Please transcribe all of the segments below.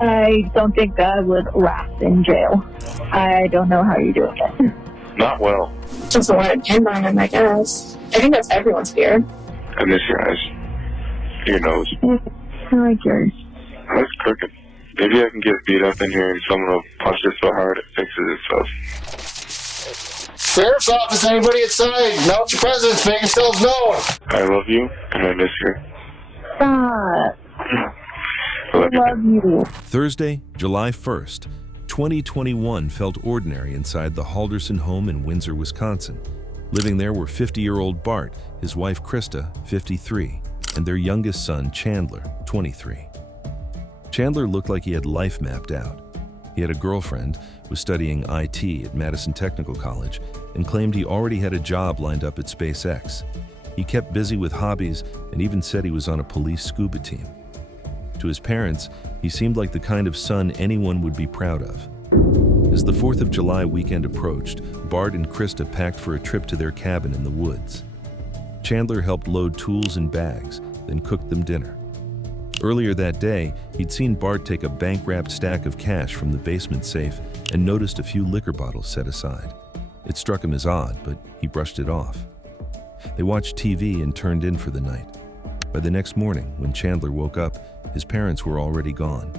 I don't think I would last in jail. I don't know how you're doing it. Not well. Just don't want to depend on him, I guess. I think that's everyone's fear. I miss your eyes. Your nose. I like yours. That's crooked. Maybe I can get beat up in here and someone will punch it so hard it fixes itself. Sheriff's office, anybody inside? Announce your presence, make yourselves known. I love you, and I miss you. Stop. I love you. Thursday, July 1st, 2021 felt ordinary inside the Halderson home in Windsor, Wisconsin. Living there were 50-year-old Bart, his wife Krista, 53, and their youngest son, Chandler, 23. Chandler looked like he had life mapped out. He had a girlfriend, was studying IT at Madison Technical College, and claimed he already had a job lined up at SpaceX. He kept busy with hobbies and even said he was on a police scuba team. To his parents, he seemed like the kind of son anyone would be proud of. As the 4th of July weekend approached, Bart and Krista packed for a trip to their cabin in the woods. Chandler helped load tools in bags, then cooked them dinner. Earlier that day, he'd seen Bart take a bank-wrapped stack of cash from the basement safe and noticed a few liquor bottles set aside. It struck him as odd, but he brushed it off. They watched TV and turned in for the night. By the next morning, when Chandler woke up, his parents were already gone.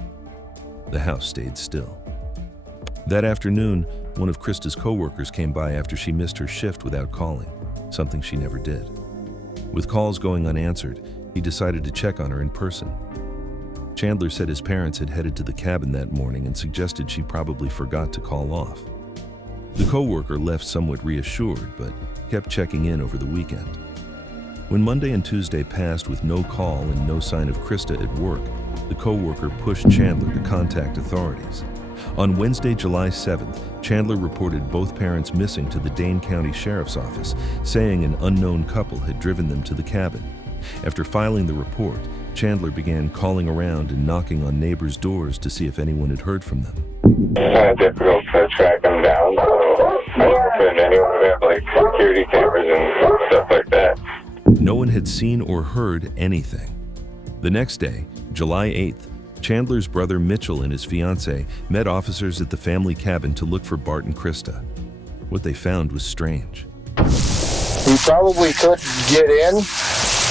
The house stayed still. That afternoon, one of Krista's coworkers came by after she missed her shift without calling, something she never did. With calls going unanswered, he decided to check on her in person. Chandler said his parents had headed to the cabin that morning and suggested she probably forgot to call off. The coworker left somewhat reassured, but kept checking in over the weekend. When Monday and Tuesday passed with no call and no sign of Krista at work, the coworker pushed Chandler to contact authorities. On Wednesday, July 7th, Chandler reported both parents missing to the Dane County Sheriff's Office, saying an unknown couple had driven them to the cabin. After filing the report, Chandler began calling around and knocking on neighbors' doors to see if anyone had heard from them. It's kind of difficult to track them down, so I was hoping anyone would have like security cameras and stuff like that. No one had seen or heard anything. The next day, July 8th, Chandler's brother Mitchell and his fiancée met officers at the family cabin to look for Bart and Krista. What they found was strange. We probably could get in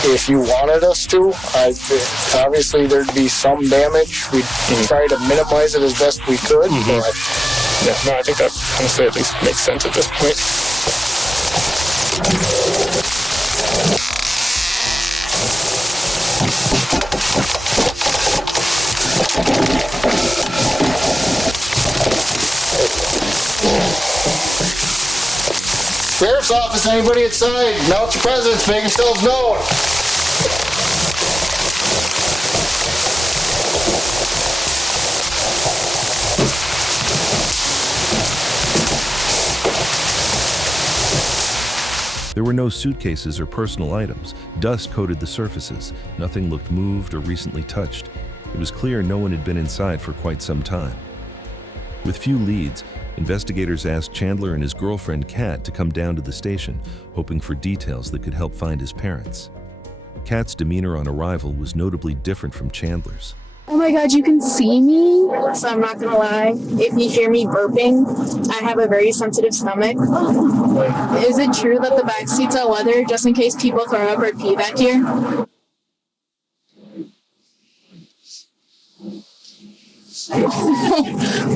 if you wanted us to. Obviously, there'd be some damage. We'd try to minimize it as best we could. But Yeah, no, I think that honestly at least makes sense at this point. Sheriff's office, anybody inside? Announce your presence, make yourselves known. There were no suitcases or personal items. Dust coated the surfaces. Nothing looked moved or recently touched. It was clear no one had been inside for quite some time. With few leads, investigators asked Chandler and his girlfriend Kat to come down to the station, hoping for details that could help find his parents. Kat's demeanor on arrival was notably different from Chandler's. Oh my god, you can see me? So I'm not gonna lie, if you hear me burping, I have a very sensitive stomach. Is it true that the back seats are leather just in case people throw up or pee back here?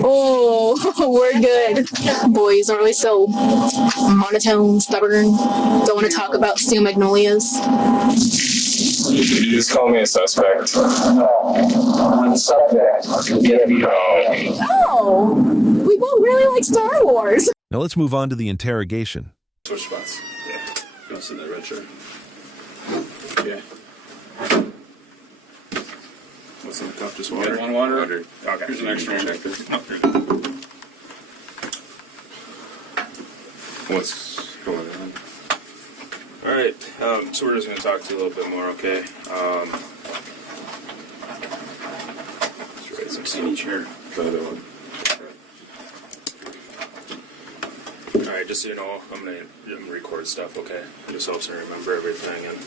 Oh, we're good. Boys are always so monotone, stubborn. Don't want to talk about steel magnolias. You just call me a suspect. Oh, we both really like Star Wars. Now let's move on to the interrogation. Switch spots. Yeah. Go sit in that red shirt. Yeah. What's in the cup? Just water? One water? Okay. Here's an extra one. Check this. Oh, here. What's going on? Alright, so we're just going to talk to you a little bit more, okay? Let's write some seat each here. The other one. Alright, just so you know, I'm gonna record stuff, okay? It just helps me remember everything and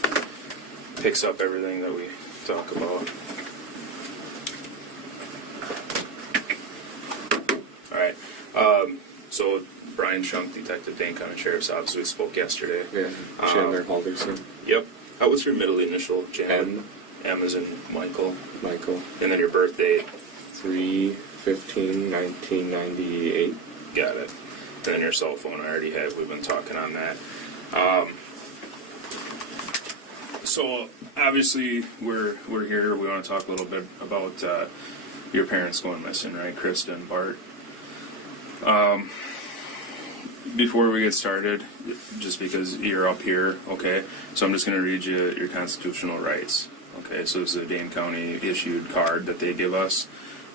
picks up everything that we talk about. Brian Shunk, Detective Dane County Sheriff's Office. We spoke yesterday. Yeah, Chandler Halderson. Yep. What's your middle initial, Chandler? M. M as in Michael. Michael. And then your birthday. 3/15/1998. Got it. And then your cell phone I already have. We've been talking on that. So obviously we're here. We want to talk a little bit about your parents going missing, right, Krista and Bart. Before we get started, just because you're up here, okay, so I'm just going to read you your constitutional rights. Okay, so this is a Dane County issued card that they give us.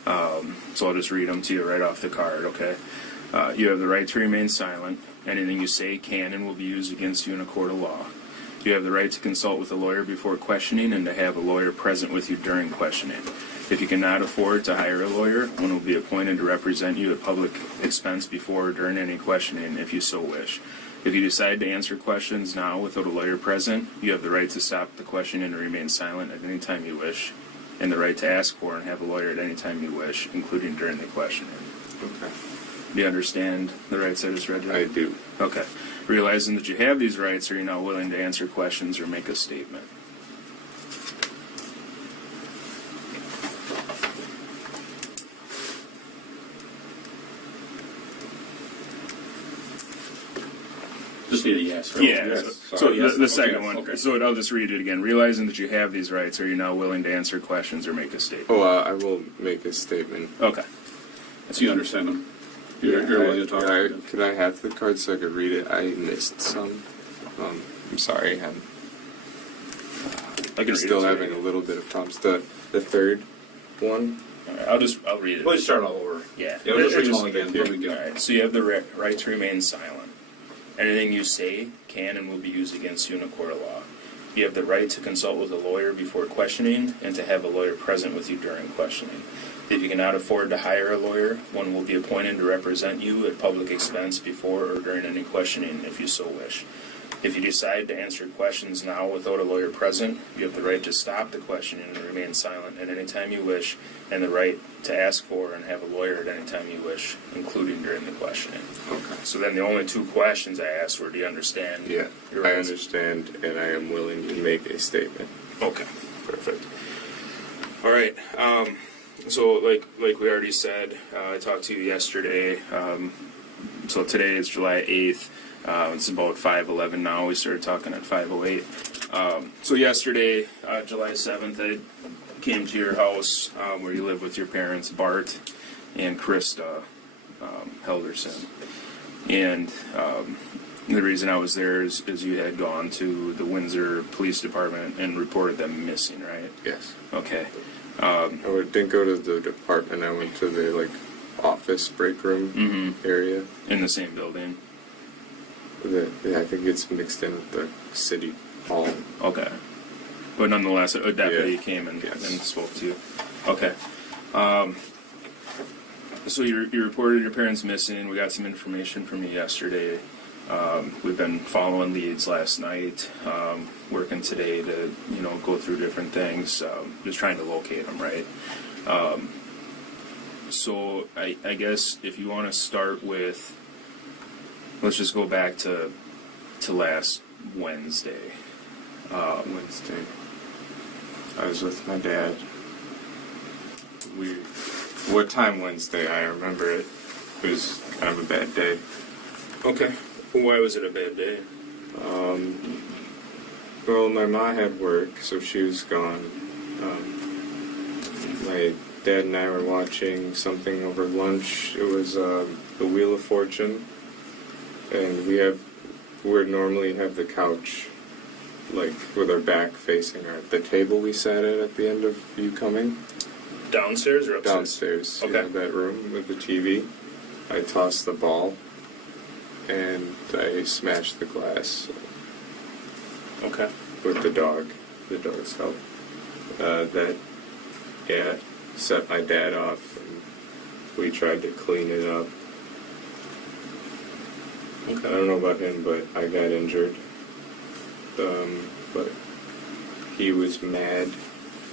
So I'll just read them to you right off the card, okay? You have the right to remain silent. Anything you say can and will be used against you in a court of law. You have the right to consult with a lawyer before questioning and to have a lawyer present with you during questioning. If you cannot afford to hire a lawyer, one will be appointed to represent you at public expense before or during any questioning if you so wish. If you decide to answer questions now without a lawyer present, you have the right to stop the questioning and remain silent at any time you wish, and the right to ask for and have a lawyer at any time you wish, including during the questioning. Okay. Do you understand the rights I just read you? I do. Okay. Realizing that you have these rights, are you now willing to answer questions or make a statement? Just need a yes, right? Yeah. Yes. So Yes. the second Okay. one. Okay. So I'll just read it again. Realizing that you have these rights, are you now willing to answer questions or make a statement? Oh, I will make a statement. Okay. So you understand them? You're willing to talk? Could I have the card so I could read it? I missed some. I'm sorry. I I'm can read still it to having you. a little bit of problems. The third one. All right, I'll read it. We'll just start all over. Yeah. Yeah, we'll just read them all Just- again. No big deal. All right. So you have the right to remain silent. Anything you say can and will be used against you in a court of law. You have the right to consult with a lawyer before questioning and to have a lawyer present with you during questioning. If you cannot afford to hire a lawyer, one will be appointed to represent you at public expense before or during any questioning if you so wish. If you decide to answer questions now without a lawyer present, you have the right to stop the questioning and remain silent at any time you wish, and the right to ask for and have a lawyer at any time you wish, including during the questioning. Okay. So then the only two questions I asked were, do you understand? Yeah, your I rights? understand, and I am willing to make a statement. Okay, perfect. All right. So like we already said, I talked to you yesterday. So today is July 8th. It's about 5:11 now. We started talking at 5:08. So yesterday, July 7th, I came to your house where you live with your parents, Bart and Krista Halderson. And the reason I was there is you had gone to the Windsor Police Department and reported them missing, right? Yes. Okay. Didn't go to the department. I went to the office break room area. In the same building. I think it's mixed in with the city hall. Okay. But nonetheless, a deputy Yeah. came and Yes. spoke to you. Okay. So you reported your parents missing. We got some information from you yesterday. We've been following leads last night, working today to go through different things, just trying to locate them, right? So I guess if you want to start with, let's just go back to last Wednesday. Wednesday. I was with my dad. What time Wednesday? I remember it. It was kind of a bad day. Okay. Why was it a bad day? Well, my mom had work, so she was gone. My dad and I were watching something over lunch. It was The Wheel of Fortune, and we normally have the couch, with our back facing the table we sat at the end of you coming. Downstairs or upstairs? Downstairs. Okay. Yeah, that room with the TV. I tossed the ball, and I smashed the glass Okay. with the dog's help. That set my dad off, and we tried to clean it up. Okay. I don't know about him, but I got injured. But he was mad.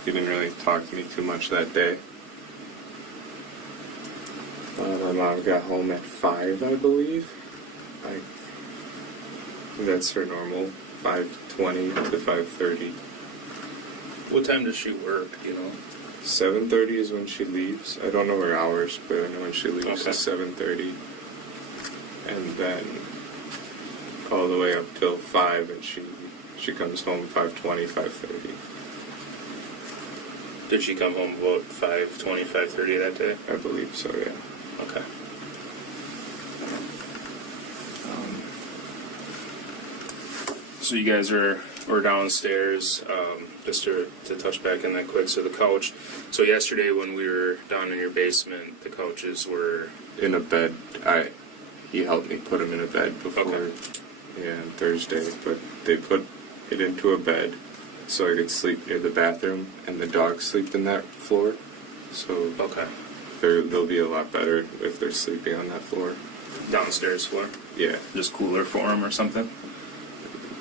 He didn't really talk to me too much that day. My mom got home at 5, I believe. That's her normal, 5:20 to 5:30. What time does she work, you know? 7:30 is when she leaves. I don't know her hours, but I know when she leaves Okay. is 7:30. And then all the way up till 5, and she comes home 5:20, 5:30. Did she come home about 5:20, 5:30 that day? I believe so, yeah. Okay. So you guys are downstairs, just to touch back on that quick. So the couch. So yesterday when we were down in your basement, the couches were. In a bed. He helped me put him in a bed before. Okay. Yeah, on Thursday. But they put it into a bed so I could sleep near the bathroom, and the dogs sleep in that floor. So Okay. they'll be a lot better if they're sleeping on that floor. Downstairs floor. Yeah, Just cooler for them or something.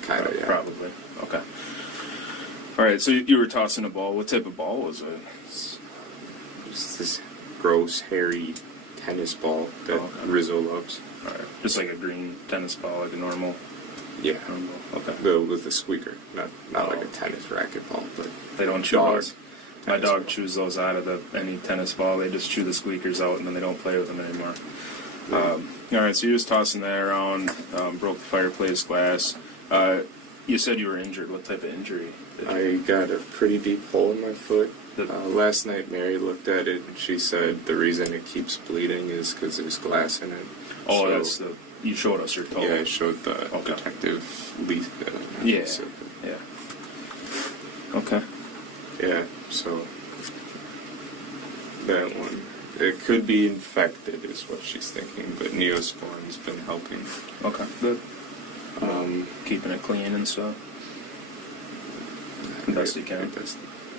kind of. Yeah. Probably. Okay. All right. So you were tossing a ball. What type of ball was it? Just this gross, hairy tennis ball that Oh, okay. Rizzo loves. All right. Just like a green tennis ball, like a normal. Yeah, Okay. with the squeaker, not like a tennis racquetball, but They don't chew Dog. those. My Tennis dog ball. chews those out of any tennis ball. They just chew the squeakers out and then they don't play with them anymore. All right, so you're just tossing that around, broke the fireplace glass. You said you were injured. What type of injury? I got a pretty deep hole in my foot. The- Last night, Mary looked at it and she said the reason it keeps bleeding is because there's glass in it. Oh, So, that's the. You showed us your toe. Yeah, I showed the Okay. detective Lisa. Yeah. Yeah. Okay. Yeah, so that one. It could be infected, is what she's thinking, but Neosporin's been helping. Okay. Good. Keeping it clean and stuff. Best you can.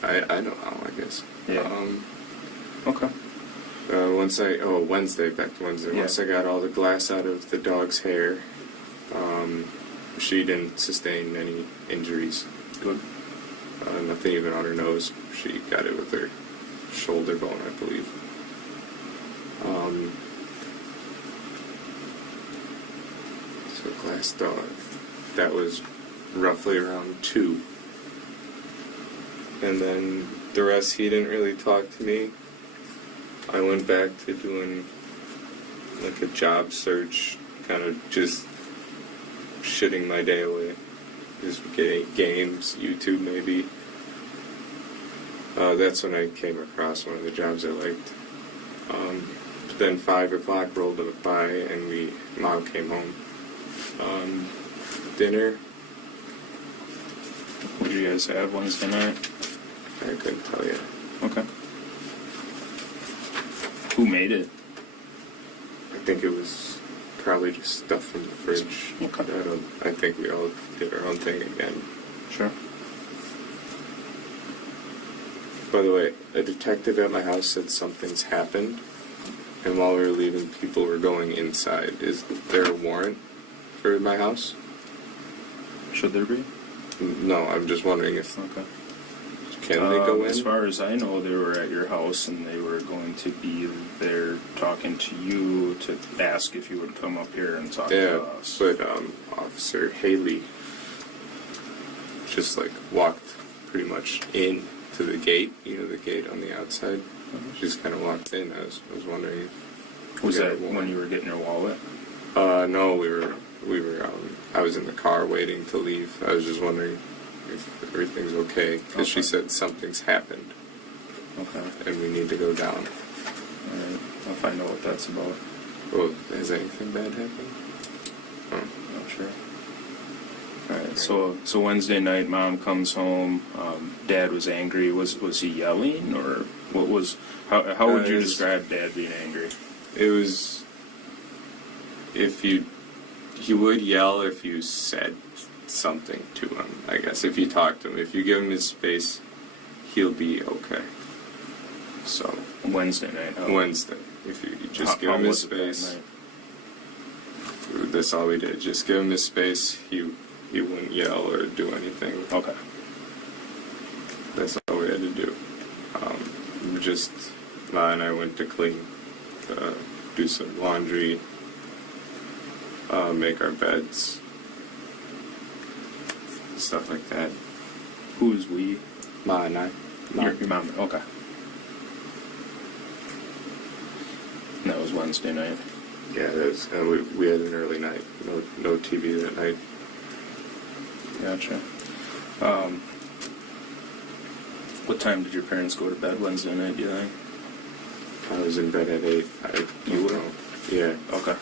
I know how, I guess. Yeah. Okay. Wednesday, back to Wednesday. Yeah. Once I got all the glass out of the dog's hair, she didn't sustain any injuries. Good. Nothing even on her nose. She got it with her shoulder bone, I believe. So glass dog. That was roughly around 2. And then the rest, he didn't really talk to me. I went back to doing like a job search, kind of just shitting my day away. Just getting games, YouTube maybe. That's when I came across one of the jobs I liked. But then 5 o'clock rolled by and Mom came home. Dinner, What did you guys have Wednesday night? I couldn't tell you. Okay. Who made it? I think it was probably just stuff from the fridge. Okay. I think we all did our own thing again. Sure. By the way, a detective at my house said something's happened, and while we were leaving, people were going inside. Is there a warrant for my house? Should there be? No, I'm just wondering if Okay. can they go in? As far as I know, they were at your house and they were going to be there talking to you to ask if you would come up here and talk to us. But Officer Haley just like walked pretty much in to the gate. You know, the gate on the outside. She just kind of walked in. I was wondering. If Was we got that a warrant. when you were getting your wallet? No, we were. I was in the car waiting to leave. I was just wondering if everything's okay because she Okay. said something's happened Okay. and we need to go down. Alright. I'll find out what that's about. Well, has anything bad happened? Not sure. Alright, so Wednesday night, Mom comes home. Dad was angry. Was he yelling or what was? How would you describe Dad being angry? It was he would yell if you said something to him. I guess if you talk to him, if you give him his space, he'll be okay. So Wednesday night. Oh. Wednesday, if you just give How him his was it that space. night? That's all we did. Just give him his space. He wouldn't yell or do anything. Okay. That's all we had to do. Ma and I went to clean, do some laundry. make our beds, stuff like that. Who's we? Ma and I. Your mom. Okay. And that was Wednesday night. Yeah, that was, and we had an early night. No TV that night. Gotcha. What time did your parents go to bed Wednesday night, do you think? I was in bed at 8. You were? Yeah. Okay.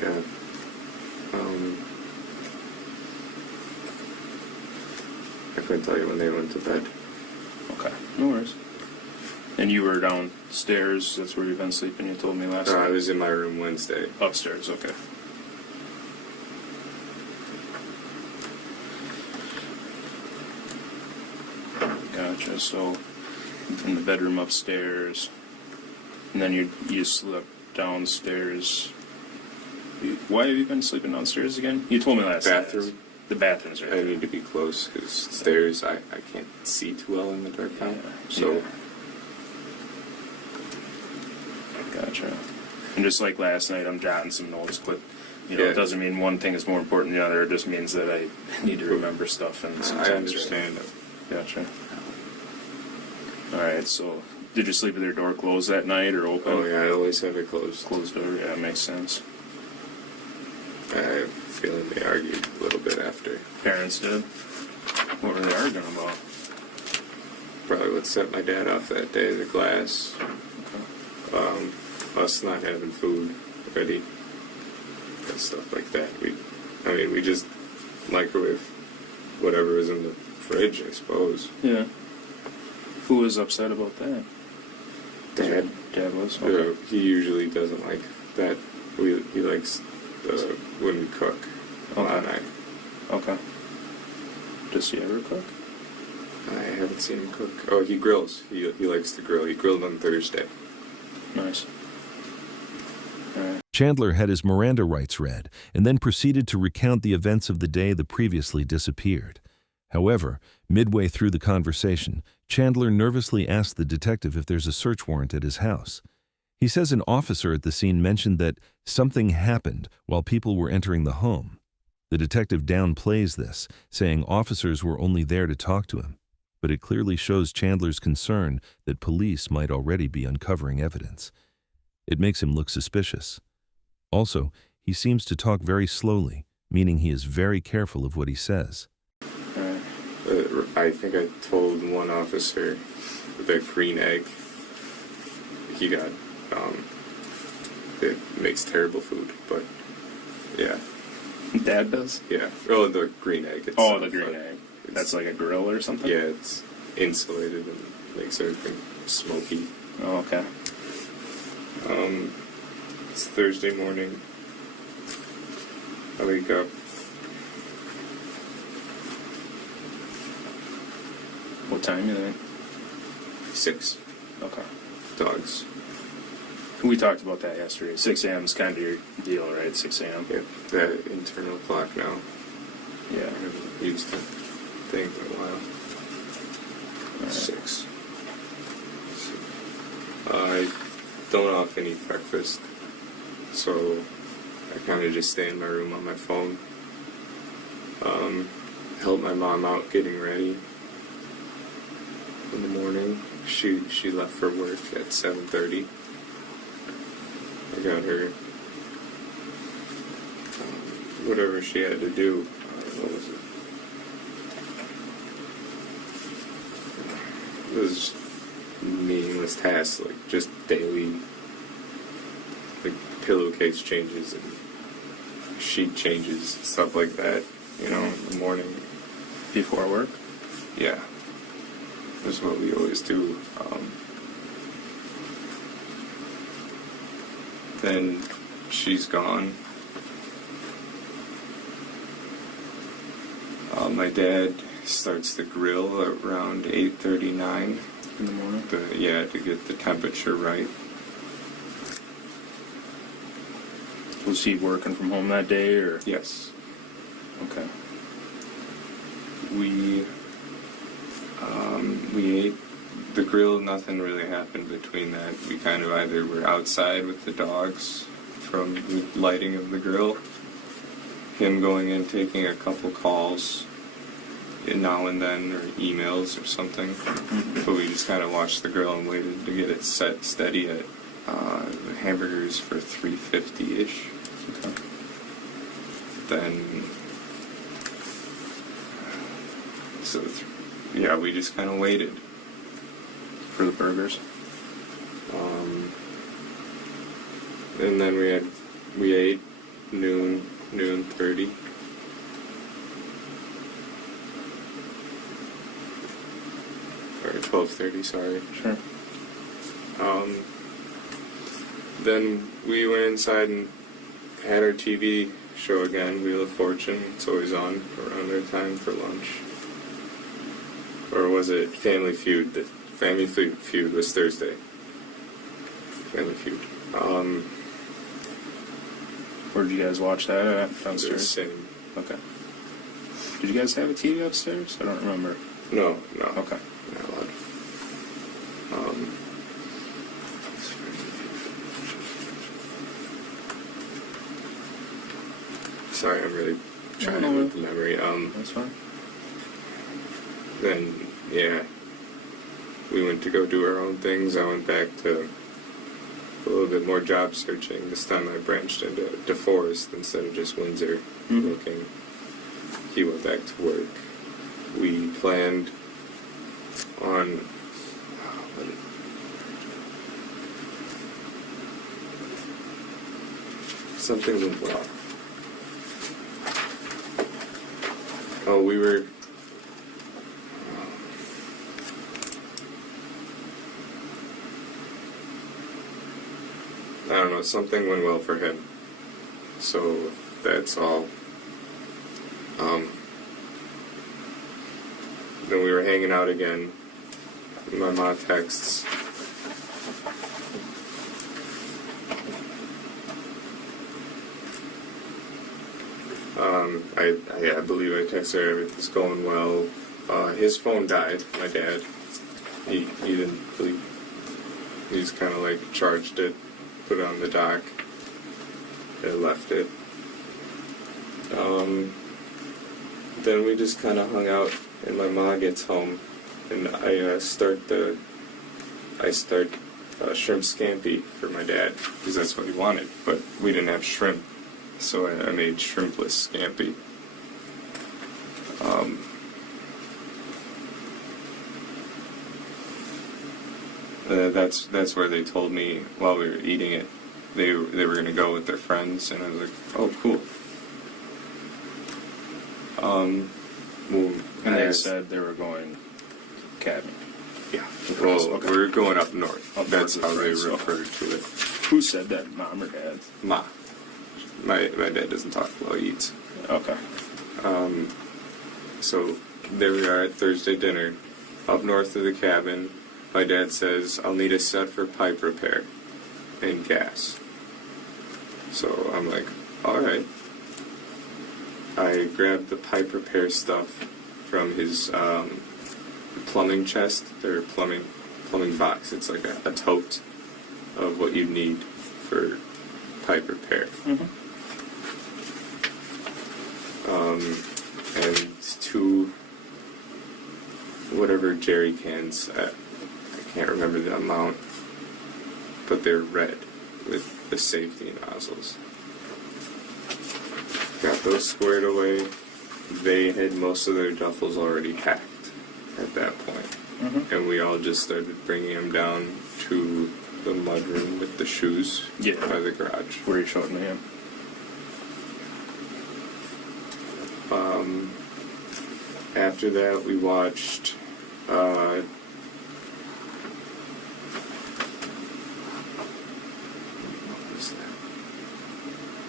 Yeah. I couldn't tell you when they went to bed. Okay. No worries. And you were downstairs, that's where you've been sleeping, you told me last No, night? I was in my room Wednesday. Upstairs, okay. Gotcha, so in the bedroom upstairs, and then you slept downstairs. Why have you been sleeping downstairs again? You told me last night. Bathroom. The bathroom's right I there. need to be close because stairs, I can't see too well in the dark now. So, Yeah. Gotcha. And just like last night, I'm jotting some notes, but Yeah. it doesn't mean one thing is more important than the other. It just means that I need to remember stuff. And I sometimes understand. Gotcha. All right. So, did you sleep with your door closed that night or open? Oh yeah, I always have it closed. Closed door. Yeah, makes sense. I have a feeling they argued a little bit after. Parents did. What were they arguing about? Probably what set my dad off that day, the glass. Us not having food ready. And stuff like that. We just microwave whatever was in the fridge, I suppose. Yeah. Who was upset about that? Dad. Dad was? Okay. He usually doesn't like that. He likes when we cook. Okay. Okay. Does he ever cook? I haven't seen him cook. Oh, he grills. He likes to grill. He grilled on Thursday. Nice. All right. Chandler had his Miranda rights read and then proceeded to recount the events of the day the previously disappeared. However, midway through the conversation, Chandler nervously asked the detective if there's a search warrant at his house. He says an officer at the scene mentioned that something happened while people were entering the home. The detective downplays this, saying officers were only there to talk to him, but it clearly shows Chandler's concern that police might already be uncovering evidence. It makes him look suspicious. Also, he seems to talk very slowly, meaning he is very careful of what he says. I think I told one officer the green egg he got. It makes terrible food, but yeah. Dad does? Yeah. Oh, the green egg. Oh, the green egg. That's like a grill or something? Yeah, it's insulated and makes everything smoky. Oh, okay. It's Thursday morning. I wake up. What time you think? 6. Okay. Dogs. We talked about that yesterday. 6 a.m. is kind of your deal, right? 6 a.m.? Yep, that internal clock now. Yeah. I haven't used that thing in a while. All right. 6. I don't often eat breakfast, so I kind of just stay in my room on my phone. Help my mom out getting ready in the morning. She left for work at 7:30. I got her whatever she had to do. What was it? It was meaningless tasks, like just daily, like pillowcase changes and sheet changes, stuff like that. In the morning. Before work? Yeah. That's what we always do. Then she's gone. My dad starts the grill around 8:39 In the morning? to get the temperature right. Was he working from home that day, or? Yes. Okay. We ate the grill. Nothing really happened between that. We kind of either were outside with the dogs for from the lighting of the grill, him going in, taking a couple calls now and then, or emails or something. But we just kind of watched the grill and waited to get it set steady at hamburgers for $3.50-ish. Okay. Then, yeah, we just kind of waited. For the burgers? And then we ate noon 30. Or 12:30, sorry. Sure. Then we went inside and had our TV show again, Wheel of Fortune. It's always on around our time for lunch. Or was it Family Feud? The Family Feud was Thursday. Family Feud. Where'd you guys watch that at? The Downstairs? same. Okay. Did you guys have a TV upstairs? I don't remember. No. Okay. Not allowed. Sorry, I'm really trying with the memory. That's fine. Then, yeah, we went to go do our own things. I went back to a little bit more job searching. This time I branched into DeForest instead of just Windsor looking. He went back to work. We planned on something went well. Oh, we were I don't know, something went well for him. So that's all. Then we were hanging out again. My mom texts. I believe I texted her, everything's going well. His phone died, my dad. He didn't believe. He just kind of like charged it, put it on the dock, and left it. Then we just kind of hung out, and my mom gets home, and I start shrimp scampi for my dad, because that's what he wanted, but we didn't have shrimp, so I made shrimpless scampi. That's where they told me while we were eating it they were gonna go with their friends, and I was like, oh, cool. And they said they were going cabin. Yeah. Well, Okay. We're going up north. That's how they friends, referred to it. Who said that? Mom or dad? Ma. My dad doesn't talk while he eats. Okay. So there we are at Thursday dinner, up north of the cabin. My dad says, I'll need a set for pipe repair and gas. So I'm like, alright. I grabbed the pipe repair stuff from his plumbing chest, or plumbing box. It's like a tote of what you need for pipe repair. And 2 whatever jerry cans. I can't remember the amount, but they're red with the safety nozzles. Got those squared away. They had most of their duffels already packed at that point. And we all just started bringing them down to the mudroom with the shoes by the garage. Where you showed me him? After that, we watched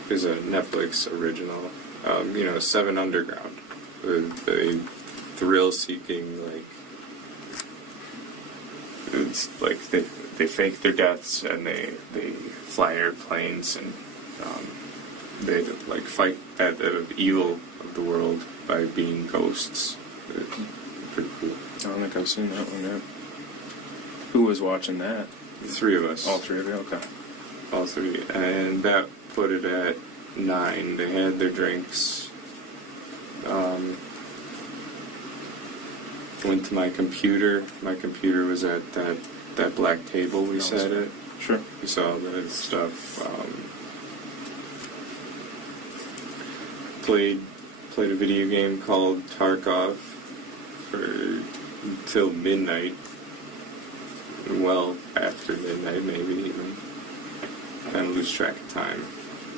there's a Netflix original, 7 Underground, with the thrill-seeking, like, it's like they fake their deaths and they fly airplanes, and they like fight at the evil of the world by being ghosts. It's pretty cool. I don't think I've seen that one yet. Who was watching that? The 3 of us. All 3 of you? Okay. all three, and that put it at 9. They had their drinks. Went to my computer. My computer was at that black table we sat at. Sure. We saw all that stuff. Played a video game called Tarkov till midnight. Well, after midnight, maybe even. Kind of lose track of time.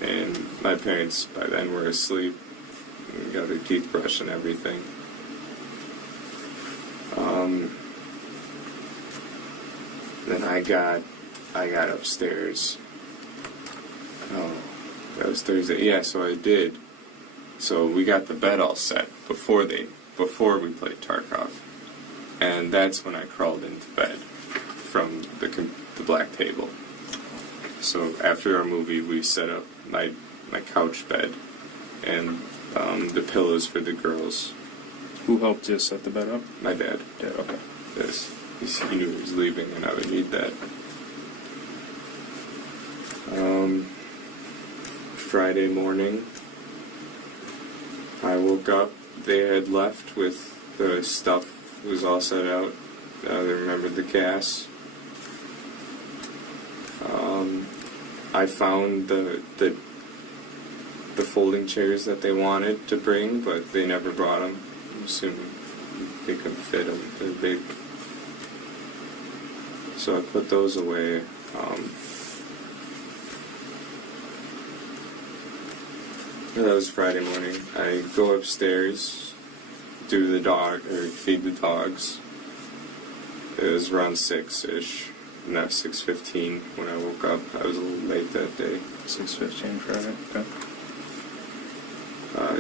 And my parents by then were asleep. And got their teeth brushed and everything. Then I got upstairs. Oh, that was Thursday. Yeah, so I did. So we got the bed all set before we played Tarkov, and that's when I crawled into bed from the black table. So after our movie, we set up my couch bed and the pillows for the girls. Who helped you set the bed up? My dad. Dad, okay. Yes, he knew he was leaving, and I would need that. Friday morning, I woke up. They had left with the stuff was all set out. They remembered the gas. I found the folding chairs that they wanted to bring, but they never brought them. I'm assuming they couldn't fit them. They're big. So I put those away. That was Friday morning. I go upstairs, feed the dogs. It was around 6-ish, not 6:15 when I woke up. I was a little late that day. 6:15 Friday. Okay.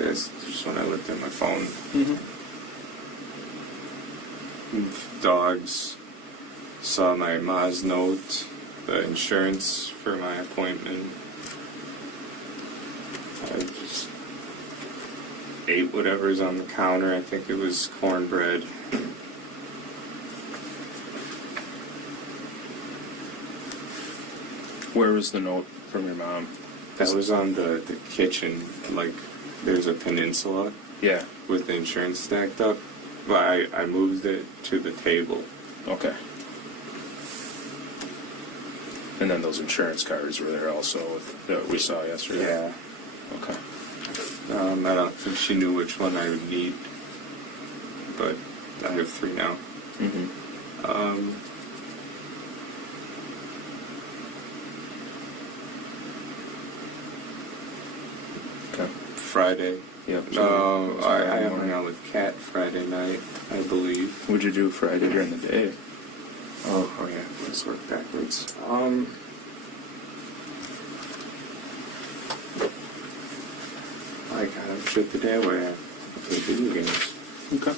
That's just when I looked at my phone. Mm-hmm. Dogs. Saw my ma's note, the insurance for my appointment. I just ate whatever's on the counter. I think it was cornbread. Where was the note from your mom? That was on the kitchen. Like, there's a peninsula. Yeah. With the insurance stacked up. But I moved it to the table. Okay. And then those insurance cards were there also that we saw yesterday? Yeah. Okay. I don't think she knew which one I would need. But I have 3 now. Mm-hmm. Okay. Friday. Yep. No, I hung out with Kat Friday night, I believe. What'd you do Friday during the day? Oh yeah, let's work backwards. I got up shit the day away. I played video games. Okay.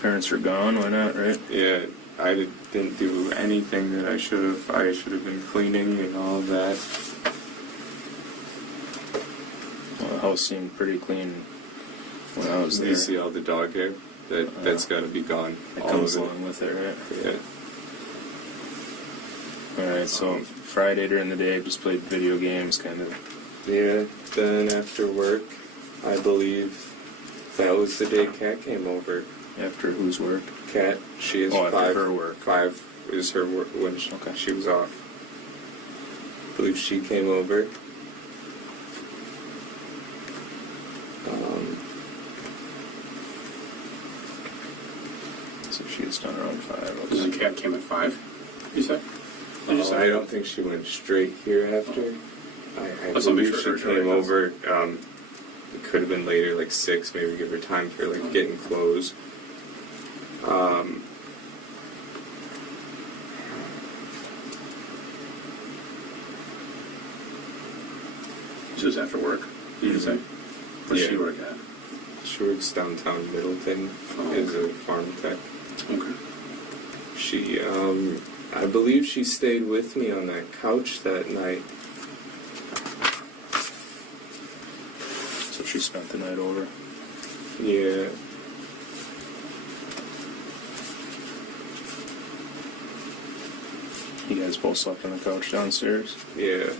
Parents are gone, why not, right? Yeah, I didn't do anything that I should have. I should have been cleaning and all of that. Well, the house seemed pretty clean when I was there. You see all the dog hair? That's got to be gone. It all comes of it. along with it, right? Yeah. Alright, so Friday during the day, just played video games, kind of. Yeah, then after work, I believe that was the day Kat came over. After whose work? Kat, she is after 5. her work. 5 is her work when she was off. I believe she came over. So she gets done around 5. And then Kat came at 5, you said? Did you say? I don't think she went straight here after. I Let's not believe make she sure came over. It could have been later, like 6, maybe give her time for like getting clothes. Just after work, you say? Where's she work at? She works downtown Middleton as a farm tech. Okay. She, I believe she stayed with me on that couch that night. So she spent the night over. Yeah. You guys both slept on the couch downstairs? Yeah.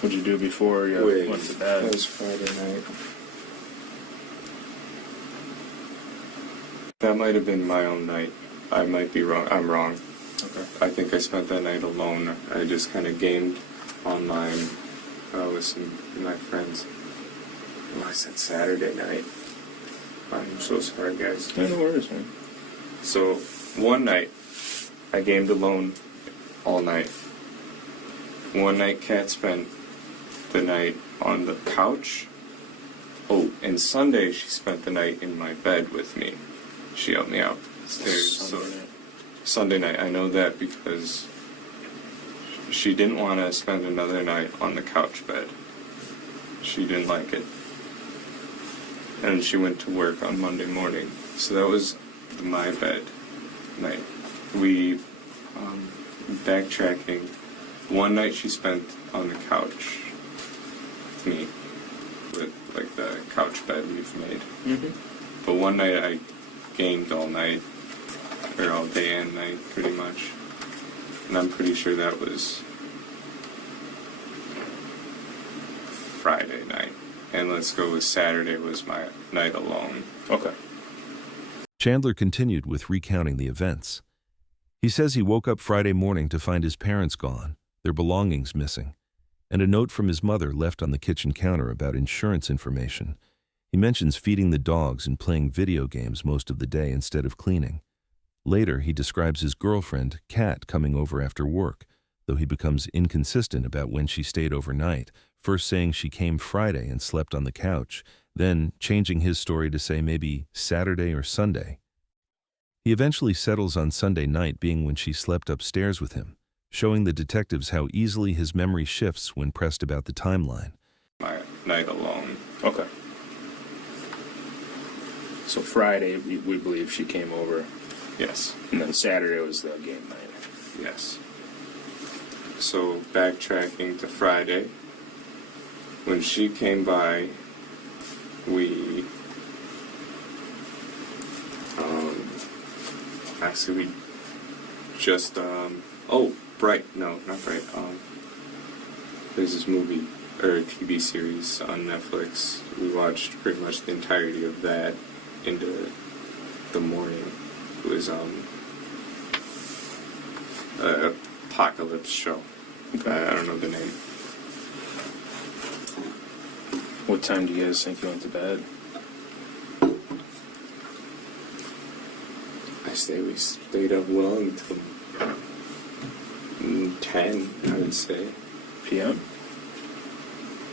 What'd you do before you went to bed? That was Friday night. That might have been my own night. I might be wrong. I'm wrong. Okay. I think I spent that night alone. I just kind of gamed online with some of my friends. Oh, I said Saturday night. I'm so sorry, guys. Yeah, no worries, man. So, one night, I gamed alone all night. One night, Kat spent the night on the couch. Oh, and Sunday, she spent the night in my bed with me. She helped me out stairs. Sunday night, I know that because she didn't want to spend another night on the couch bed. She didn't like it. And she went to work on Monday morning. So that was my bed night. We, backtracking, one night she spent on the couch with me, with like the couch bed we've made. Mm-hmm. But one night I gamed all night, or all day and night, pretty much. And I'm pretty sure that was Friday night. And let's go with Saturday was my night alone. Okay. Chandler continued with recounting the events. He says he woke up Friday morning to find his parents gone, their belongings missing, and a note from his mother left on the kitchen counter about insurance information. He mentions feeding the dogs and playing video games most of the day instead of cleaning. Later, he describes his girlfriend, Kat, coming over after work, though he becomes inconsistent about when she stayed overnight, first saying she came Friday and slept on the couch, then changing his story to say maybe Saturday or Sunday. He eventually settles on Sunday night being when she slept upstairs with him, showing the detectives how easily his memory shifts when pressed about the timeline. My night alone. Okay. So Friday, we believe she came over. Yes. And then Saturday was the game night. Yes. So backtracking to Friday, when she came by, we actually we just not Bright. There's this movie or TV series on Netflix. We watched pretty much the entirety of that into the morning. It was an apocalypse show. Okay. I don't know the name. What time do you guys think you went to bed? We stayed up well until 10, I would say. PM?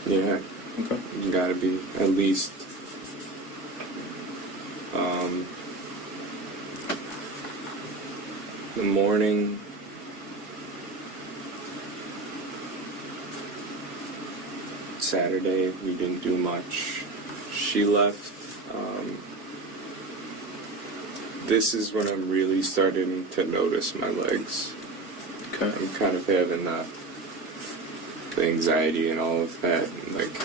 Yeah. Okay. You gotta be at least. The morning. Saturday, we didn't do much. She left. This is when I'm really starting to notice my legs. Okay. I'm kind of having the anxiety and all of that, and like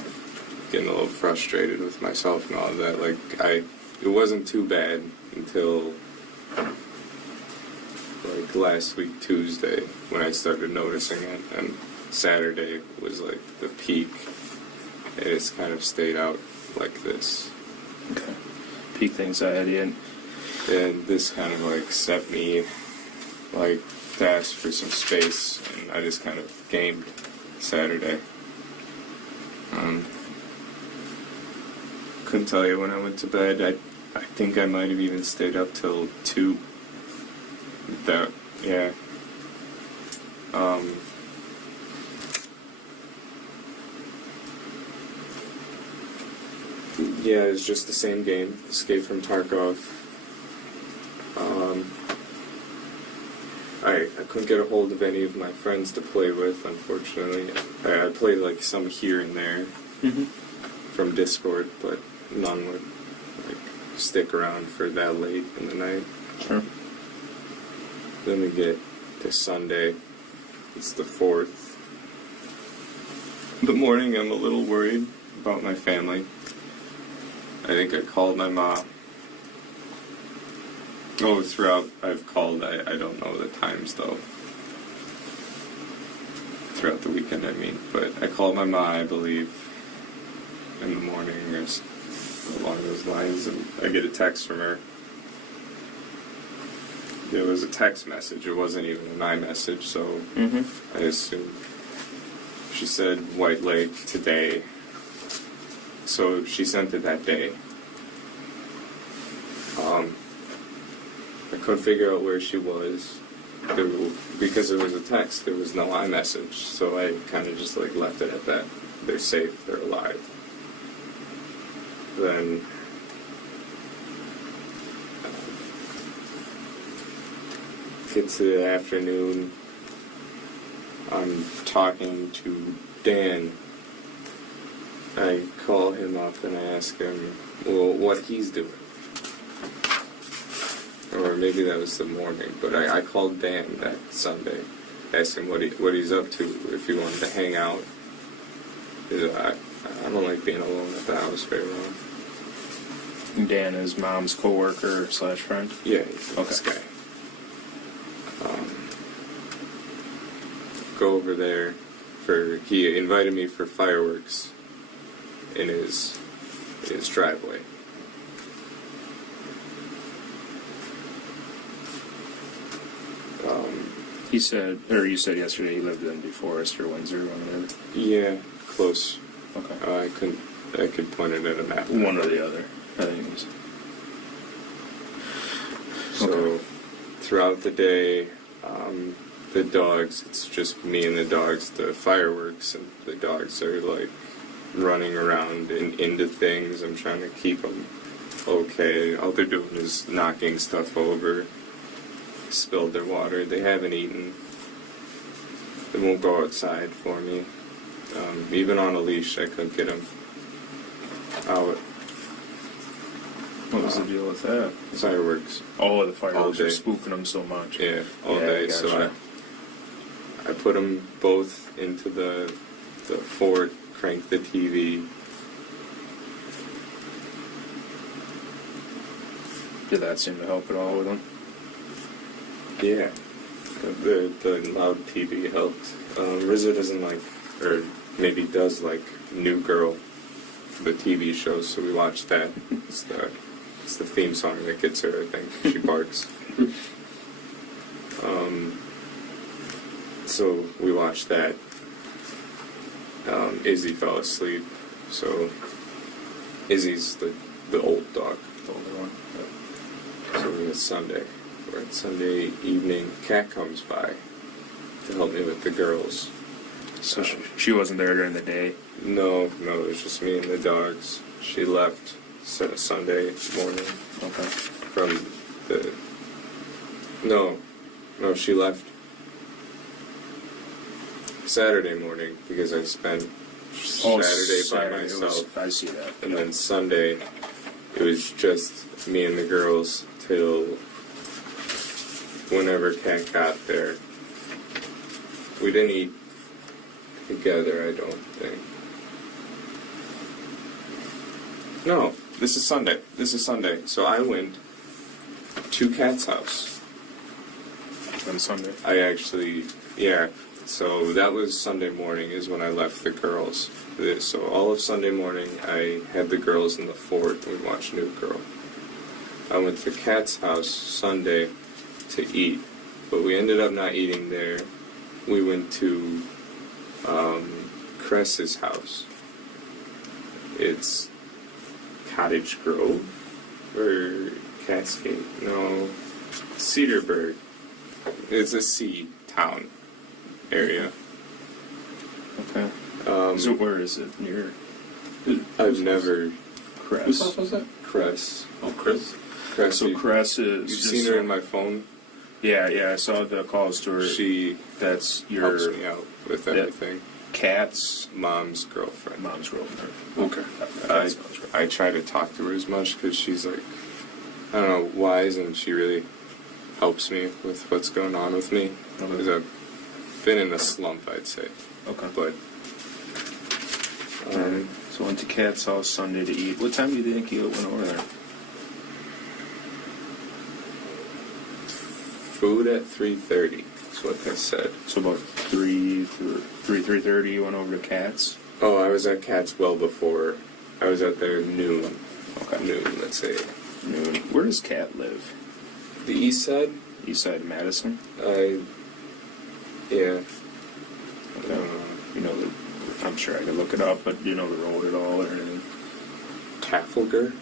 getting a little frustrated with myself and all of that. Like it wasn't too bad until like last week Tuesday when I started noticing it, and Saturday was like the peak, and it's kind of stayed out like this. Okay. Peak anxiety And this kind of like set me like to ask for some space, and I just kind of gamed Saturday. Couldn't tell you when I went to bed. I think I might have even stayed up till 2. Yeah. Yeah, it was just the same game, Escape from Tarkov. I couldn't get a hold of any of my friends to play with, unfortunately. I played like some here and there from Discord, but none would like stick around for that late in the night. Sure. Then we get to Sunday. It's the 4th. The morning, I'm a little worried about my family. I think I called my mom. Oh, throughout I've called. I don't know the times though. Throughout the weekend, I mean. But I called my mom, I believe, in the morning or along those lines, and I get a text from her. It was a text message. It wasn't even an iMessage, so I assumed. She said White Lake today. So she sent it that day. I couldn't figure out where she was. Because it was a text, there was no iMessage. So I kind of just like left it at that. They're safe, they're alive. Then get to the afternoon, I'm talking to Dan. I call him up and I ask him, well, what he's doing. Or maybe that was the morning, but I called Dan that Sunday, asked him what he's up to, if he wanted to hang out. I don't like being alone at the house very long. Dan is mom's coworker / friend? Yeah, he's this guy. Go over there he invited me for fireworks in his driveway. He said, or you said yesterday he lived in DeForest or Windsor or whatever. Yeah, close. Okay. I could point it at a map. One or the other, I think it was. So, throughout the day, the dogs, it's just me and the dogs, the fireworks, and the dogs are like running around and into things. I'm trying to keep them okay. All they're doing is knocking stuff over, spilled their water. They haven't eaten. They won't go outside for me. Even on a leash, I couldn't get them out. What was the deal with that? Fireworks. Oh, the fireworks All are day. spooking them so much. Yeah, all day. Gotcha. So I put them both into the fort, cranked the TV. Did that seem to help at all with them? Yeah, the loud TV helped. Rizzo doesn't like, or maybe does like New Girl, the TV show, so we watched that. It's the theme song that gets her, I think. She barks. So we watched that. Izzy fell asleep, so Izzy's the old dog, the older one. So it's Sunday. We're at Sunday evening. Kat comes by to help me with the girls. So she wasn't there during the day? No, it was just me and the dogs. She left Sunday morning. Okay. From the... No, she left Saturday morning because I spent Saturday by myself. I see that. And then Sunday, it was just me and the girls till whenever Kat got there. We didn't eat together, I don't think. No, this is Sunday. So I went to Kat's house. On Sunday? I actually, yeah. So that was Sunday morning is when I left the girls. So all of Sunday morning I had the girls in the fort and we watched New Girl. I went to Kat's house Sunday to eat, but we ended up not eating there. We went to Cress's house. It's Cottage Grove or Cascade? No, Cedarburg. It's a sea town area. Okay. So where is it? Near? I've never. Cress. Whose house was that? Cress. Oh, Chris. Cress. So Cress is... You've seen her in my phone? Yeah, I saw the calls to her. She That's your... helps me out with everything. Kat's Mom's girlfriend. mom's girlfriend. Okay. I try to talk to her as much because she's like, I don't know, wise, and she really helps me with what's going on with me. Because I've been in a slump, I'd say. Okay. But, So went to Kat's house Sunday to eat. What time do you think you went over there? food at 3:30. That's what they said. So about 3:30 you went over to Cats? Oh, I was at Cats well before. I was at there noon. Okay. Noon, let's say. Noon. Where does Cat live? The east side? East side of Madison? Yeah. Okay. You know the, I'm sure I could look it up, but do you know the road at all or anything? Taffalgar?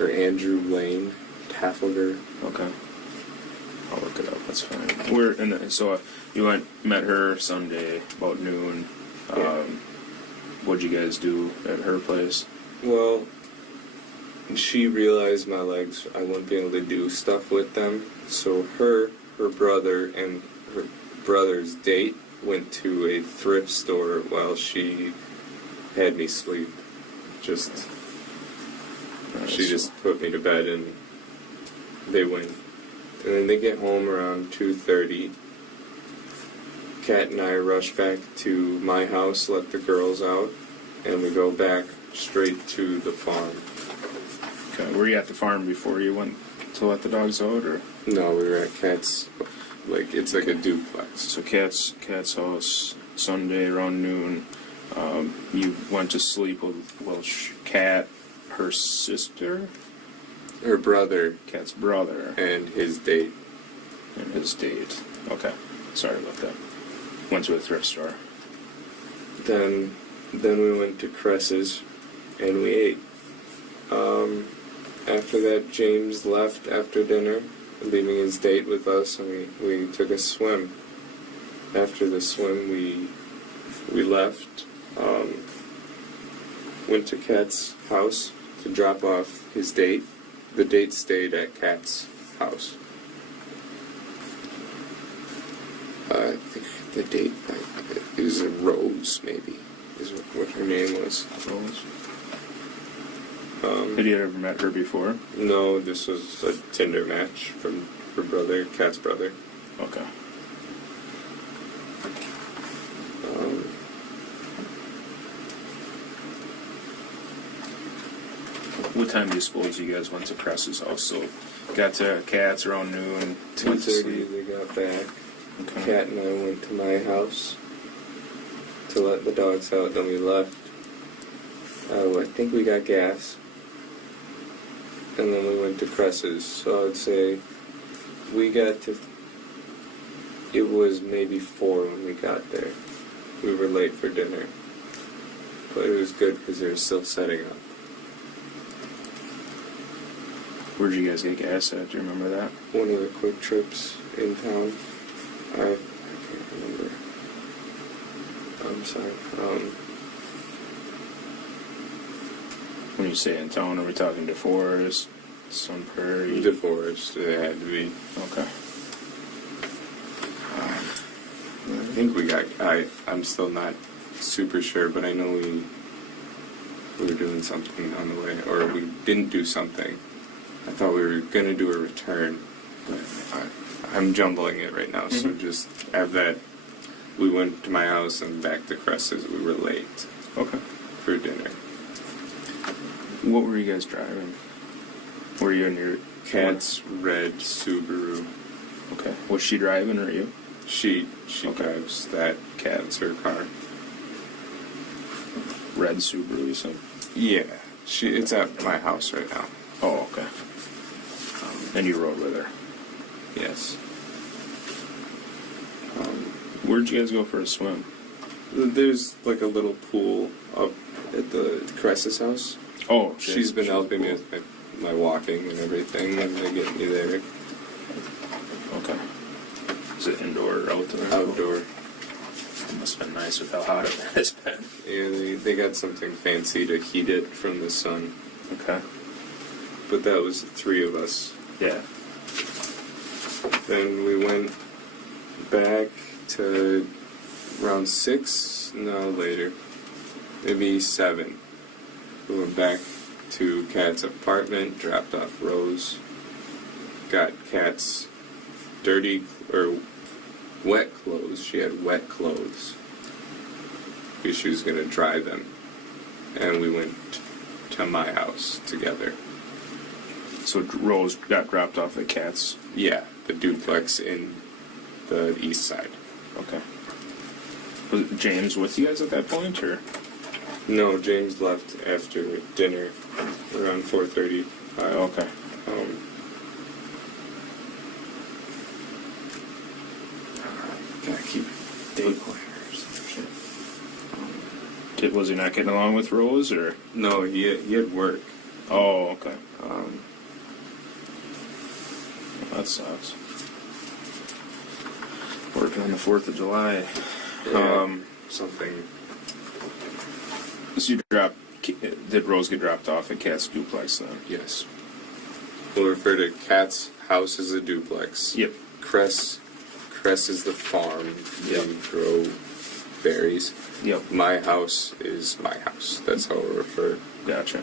Or Andrew Lane? Taffalgar? Okay. I'll look it up, that's fine. We're in the, so you met her Sunday about noon. Yeah. What'd you guys do at her place? Well, she realized my legs, I wouldn't be able to do stuff with them. So her brother, and her brother's date went to a thrift store while she had me sleep. She just put me to bed and they went. And then they get home around 2:30. Kat and I rush back to my house, let the girls out, and we go back straight to the farm. Okay, were you at the farm before you went to let the dogs out, or? No, we were at Kat's, it's like a duplex. So Cat's house, Sunday around noon. You went to sleep with, Cat, her sister? Her brother. Cat's brother. And his date. And his date. Okay, sorry about that. Went to a thrift store. Then we went to Cress's and we ate. After that, James left after dinner, leaving his date with us, and we took a swim. After the swim, we left, went to Kat's house to drop off his date. The date stayed at Kat's house. I think the date, it was a Rose, maybe, is what her name was. Rose. Had you ever met her before? No, this was a Tinder match from her brother, Kat's brother. Okay. What time do you suppose you guys went to Cress's house? So, got to Kat's around noon. 2:30 we got back. Okay. Kat and I went to my house to let the dogs out, then we left. I think we got gas. And then we went to Cress's. So I would say it was maybe 4 when we got there. We were late for dinner. But it was good because they were still setting up. Where'd you guys get gas at? Do you remember that? One of the quick trips in town. I can't remember. I'm sorry. When you say in town, are we talking DeForest, Sun Prairie? DeForest, it had to be. Okay. I think we got. I'm still not super sure, but I know we were doing something on the way, or we didn't do something. I thought we were gonna do a return, but I'm jumbling it right now. So just have that. We went to my house and back to Cress's. We were late. Okay. For dinner. What were you guys driving? Were you in your Kat's red Subaru? Okay. Was she driving or you? She drives that. Kat's her car. Red Subaru, you said? Yeah. It's at my house right now. Oh, okay. And you rode with her? Yes. Where'd you guys go for a swim? There's like a little pool up at the Cress's house. Oh, she's been helping me with my walking and everything, and they get me there. Okay. Is it indoor or outdoor? Outdoor. It must have been nice with how hot it has been. Yeah, they got something fancy to heat it from the sun. Okay. But that was the 3 of us. Yeah. Then we went back to around 6, no, later. Maybe 7. We went back to Kat's apartment, dropped off Rose, got Kat's dirty or wet clothes. She had wet clothes because she was going to dry them. And we went to my house together. So Rose got dropped off at Kat's? Yeah. the duplex in the east side. Okay. Was James with you guys at that point, or? No, James left after dinner around 4:30. Okay. Gotta keep day pointers. Was he not getting along with Rose, or? No, he had work. Oh, okay. That sucks. Working on the 4th of July. Yeah, something. So did Rose get dropped off at Cat's duplex then? Yes. We'll refer to Kat's house as a duplex. Yep. Cress is the farm. Yep. We grow berries. Yep. My house is my house. That's how we refer. Gotcha.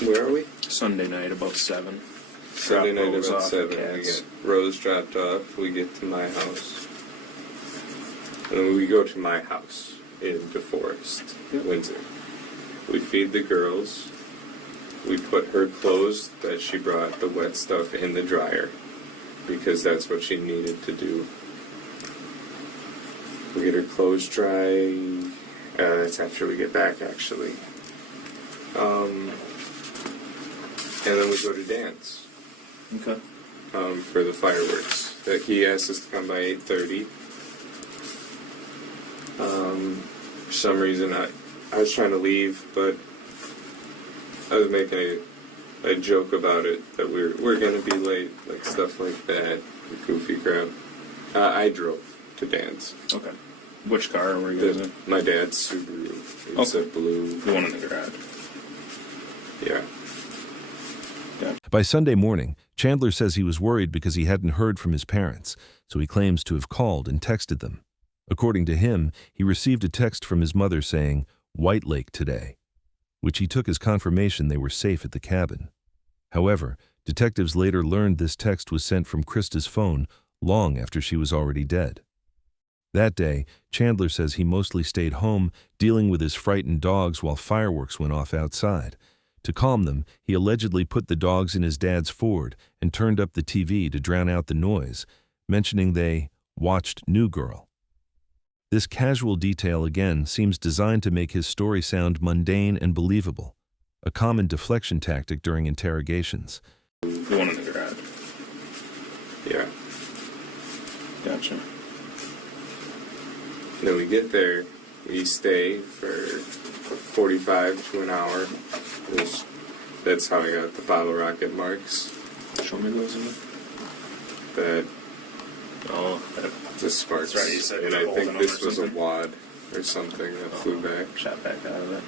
Where are we? Sunday night about 7. Sunday Drop night Rose about off 7. at We Kat's. get Rose dropped off. We get to my house. And then we go to my house in DeForest, Windsor. We feed the girls. We put her clothes that she brought, the wet stuff, in the dryer, because that's what she needed to do. We get her clothes dry. That's after we get back, actually. And then we go to dance. Okay. For the fireworks. That he asked us to come by 8:30. For some reason, I was trying to leave, but I was making a joke about it, that we're gonna be late, like stuff like that, goofy crap. I drove to dance. Okay. Which car were you guys in? My dad's Subaru. It's a blue. The one in the garage. Yeah. By Sunday morning, Chandler says he was worried because he hadn't heard from his parents, so he claims to have called and texted them. According to him, he received a text from his mother saying, "White Lake today," which he took as confirmation they were safe at the cabin. However, detectives later learned this text was sent from Krista's phone long after she was already dead. That day, Chandler says he mostly stayed home dealing with his frightened dogs while fireworks went off outside. To calm them, he allegedly put the dogs in his dad's Ford and turned up the TV to drown out the noise, mentioning they watched New Girl. This casual detail again seems designed to make his story sound mundane and believable, a common deflection tactic during interrogations. The one in the garage. Yeah. Gotcha. Then we get there, we stay for 45 to an hour. That's how I got the bottle rocket marks. Show me those again. That That the sparks. That's right, you said and you I were think holding this them or was a something? wad or something that flew back. shot back out of it.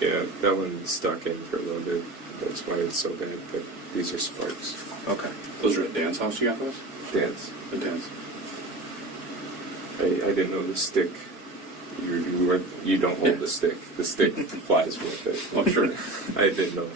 Yeah, that one stuck in for a little bit. That's why it's so bad, but these are sparks. Okay. Those are at Dan's house you got those? Dance. At Dan's. I didn't know the stick. You don't hold the stick. The stick flies with it. Oh, sure. I didn't know.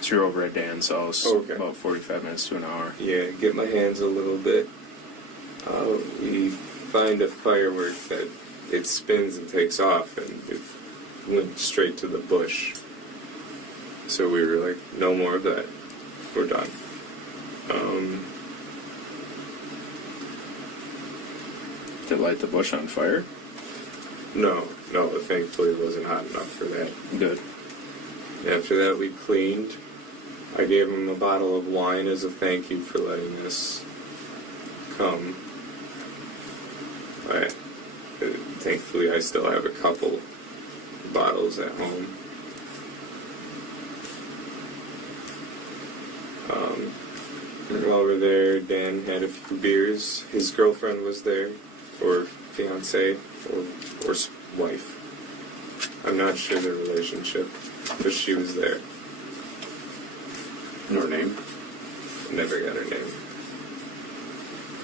So you're over at Dan's house, Okay. about 45 minutes to an hour. Yeah, get my hands a little bit. We find a firework that it spins and takes off, and it went straight to the bush. So we were like, no more of that. We're done. Did it light the bush on fire? No, thankfully it wasn't hot enough for that. Good. After that, we cleaned. I gave him a bottle of wine as a thank you for letting us come. Thankfully, I still have a couple bottles at home. While we're there, Dan had a few beers. His girlfriend was there, or fiance, or wife. I'm not sure their relationship, but she was there. And her name? Never got her name.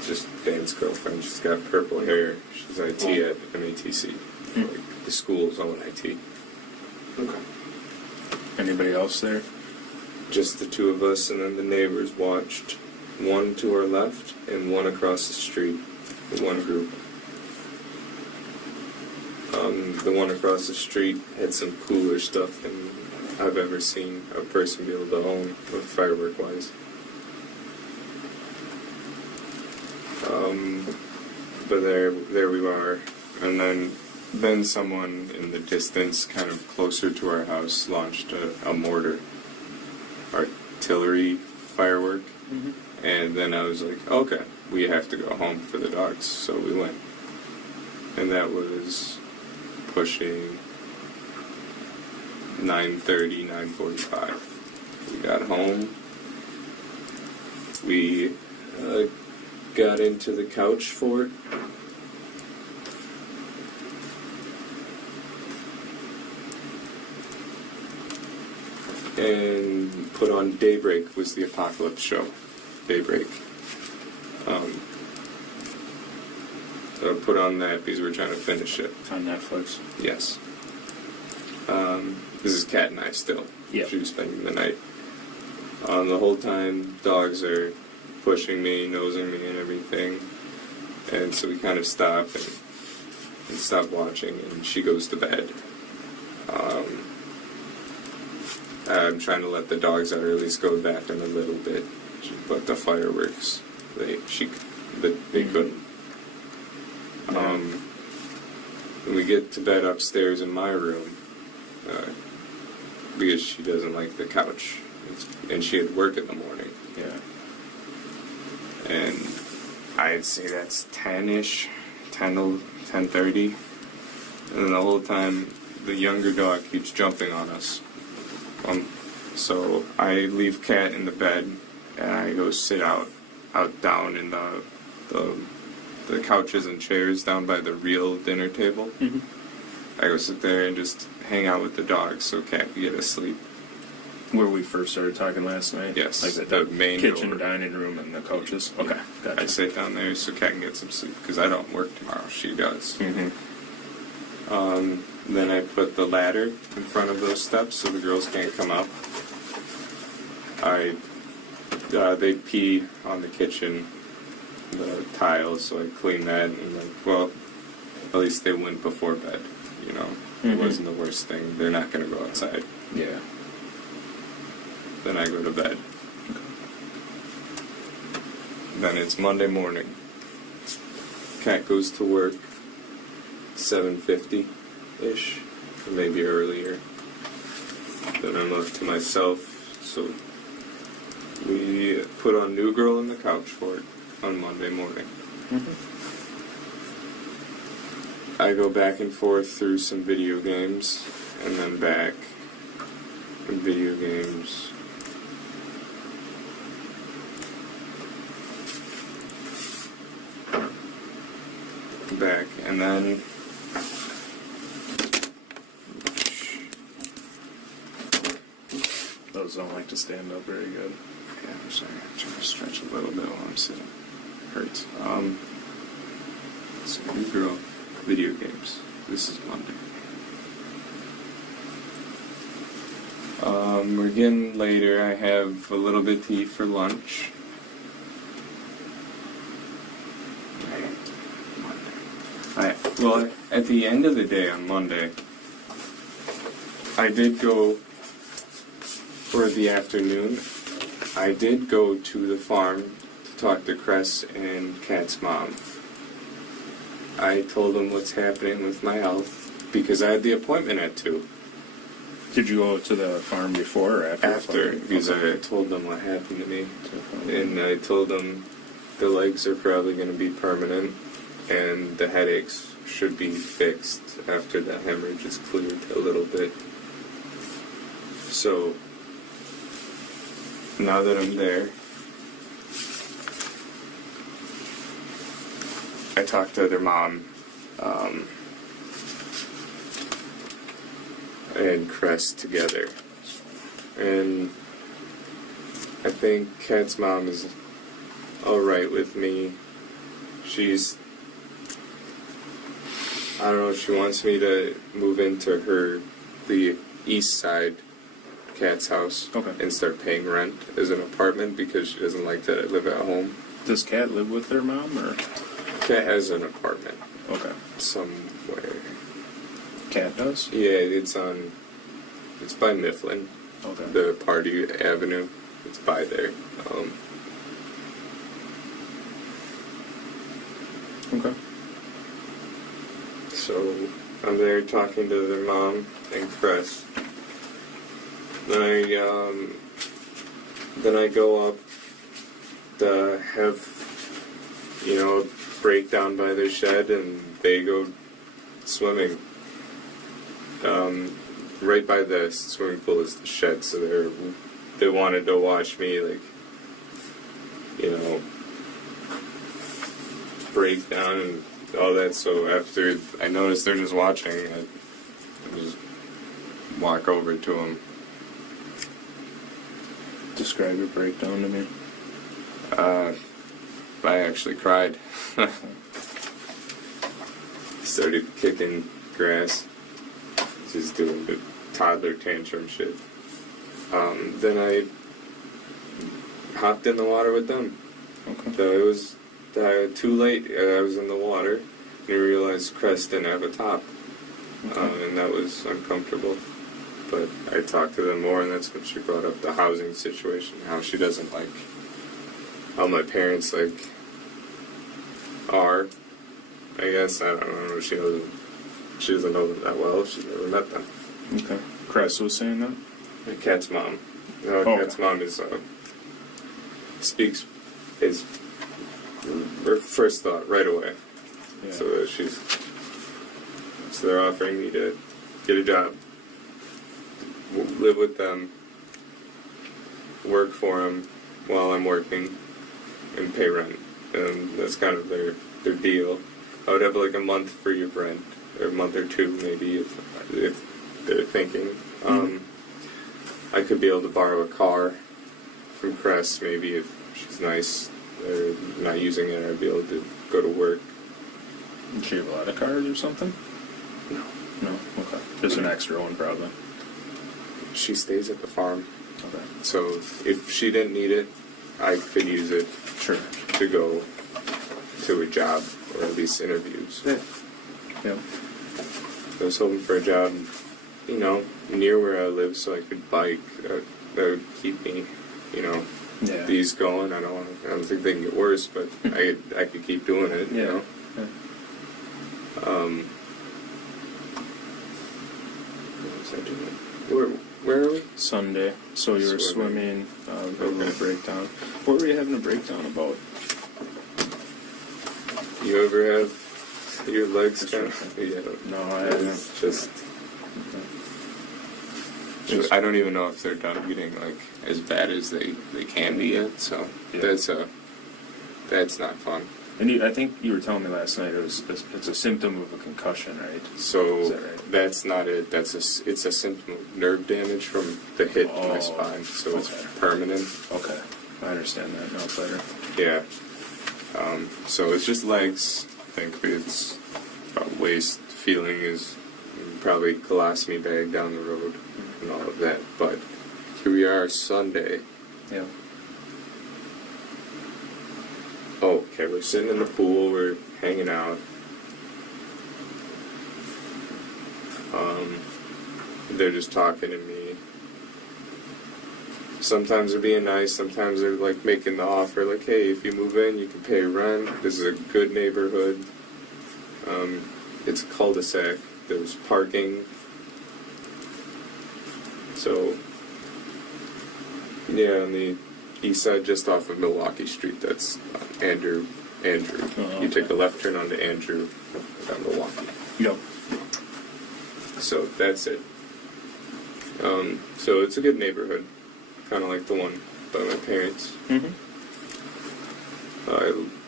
Just Dan's girlfriend. She's got purple hair. She's IT at MATC. Like the school's own IT. Okay. Anybody else there? Just the two of us, and then the neighbors watched. One to our left and one across the street. one group. The one across the street had some cooler stuff than I've ever seen a person be able to own, with firework-wise. But there we are, and then someone in the distance, kind of closer to our house, launched a mortar artillery firework, and then I was like, okay, we have to go home for the dogs, so we went, and that was pushing 9:30, 9:45. We got home. We got into the couch fort. And put on Daybreak, was the apocalypse show. Daybreak. Put on that because we're trying to finish it. On Netflix. Yes. This is Kat and I still. Yep. She was spending the night. The whole time, dogs are pushing me, nosing me, and everything. And so we kind of stop and stop watching, and she goes to bed. I'm trying to let the dogs out, or at least go back in a little bit. But the fireworks, they couldn't. We get to bed upstairs in my room because she doesn't like the couch, and she had work in the morning. Yeah. And I'd say that's 10-ish, 10:30, and then the whole time the younger dog keeps jumping on us. So I leave Kat in the bed, and I go sit out down in the couches and chairs down by the real dinner table. I go sit there and just hang out with the dogs so Kat can get asleep. Where we first started talking last night? Yes, Like the main kitchen, door. dining room, and the couches? Okay, gotcha. I sit down there so Kat can get some sleep, because I don't work tomorrow, she does. Then I put the ladder in front of those steps so the girls can't come up. They pee on the kitchen, the tiles, so I clean that, and well, at least they went before bed, you know. It wasn't the worst thing. They're not going to go outside. Yeah. Then I go to bed. Then it's Monday morning. Kat goes to work 7:50-ish, or maybe earlier. Then I'm left to myself, so we put on New Girl in the couch fort on Monday morning. I go back and forth through some video games, and then back. Video games. Back, and then Those don't like to stand up very good. yeah, I'm sorry, I'm trying to stretch a little bit while I'm sitting. Hurts. So New Girl, video games. This is Monday. We're getting later. I have a little bit to eat for lunch. Well, at the end of the day on Monday, I did go, for the afternoon, I did go to the farm to talk to Cress and Kat's mom. I told them what's happening with my health, because I had the appointment at 2. Did you go to the farm before or after? After, because I told them what happened to me. And I told them the legs are probably going to be permanent, and the headaches should be fixed after the hemorrhage is cleared a little bit. So, now that I'm there, I talked to their mom, and Cress together. And I think Kat's mom is alright with me. I don't know, she wants me to move into the east side, Kat's house, and start paying rent as an apartment, because she doesn't like to live at home. Does Kat live with their mom, or? Cat has an apartment Okay. somewhere. Cat does? Yeah, it's by Mifflin, Okay. the Party Avenue. It's by there. Okay. So I'm there talking to their mom and Chris. Then I go up to have, a breakdown by their shed, and they go swimming. Right by the swimming pool is the shed, so they wanted to watch me, break down and all that. So after I noticed they're just watching, I just walk over to them. Describe your breakdown to me. I actually cried. Started kicking grass, just doing the toddler tantrum shit. Then I hopped in the water with them. Okay. So it was too late. I was in the water, and I realized Crest didn't have a top, and that was uncomfortable. But I talked to them more, and that's when she brought up the housing situation, how she doesn't like how my parents are. I guess I don't know. She doesn't know them that well. She's never met them. Okay. Chris was saying that? The Cat's mom. No, Oh, Cat's okay. mom is speaks his her first thought right away. Yeah. So they're offering me to get a job, live with them, work for them while I'm working, and pay rent. And that's kind of their deal. I would have a month free of rent, or a month or two maybe if they're thinking. I could be able to borrow a car from Crest maybe if she's nice. Or not using it, I'd be able to go to work. Did she have a lot of cars or something? No. No? Okay. Just an extra one, probably. She stays at the farm. Okay. So if she didn't need it, I could use it Sure. to go to a job, or at least interviews. Yeah. Yeah. I was hoping for a job, near where I live so I could bike. That would keep me, Yeah. these going. I don't think they can get worse, but I could keep doing it, Yeah. What was I doing? Where are we? Sunday. So you were swimming, having a breakdown. What were you having a breakdown about? You ever have your legs kind of... Yeah. No, I haven't. It's just... I don't even know if they're done getting as bad as they can be yet. So Yeah. that's not fun. And I think you were telling me last night it's a symptom of a concussion, right? So Is that right? that's not it. It's a symptom of nerve damage from the hip to my spine. So it's okay. permanent. Okay, I understand that now better. Yeah. So it's just legs. I think it's waist feeling is probably colostomy bag down the road and all of that. But here we are Sunday. Yeah. Oh, okay, we're sitting in the pool, we're hanging out. They're just talking to me. Sometimes they're being nice, sometimes they're making the offer, hey, if you move in, you can pay rent. This is a good neighborhood. It's a cul-de-sac. There's parking. So, yeah, on the east side, just off of Milwaukee Street, that's Andrew. You take the left turn onto Andrew, down Milwaukee. Yep. So that's it. So it's a good neighborhood, kind of like the one by my parents. Mm-hmm.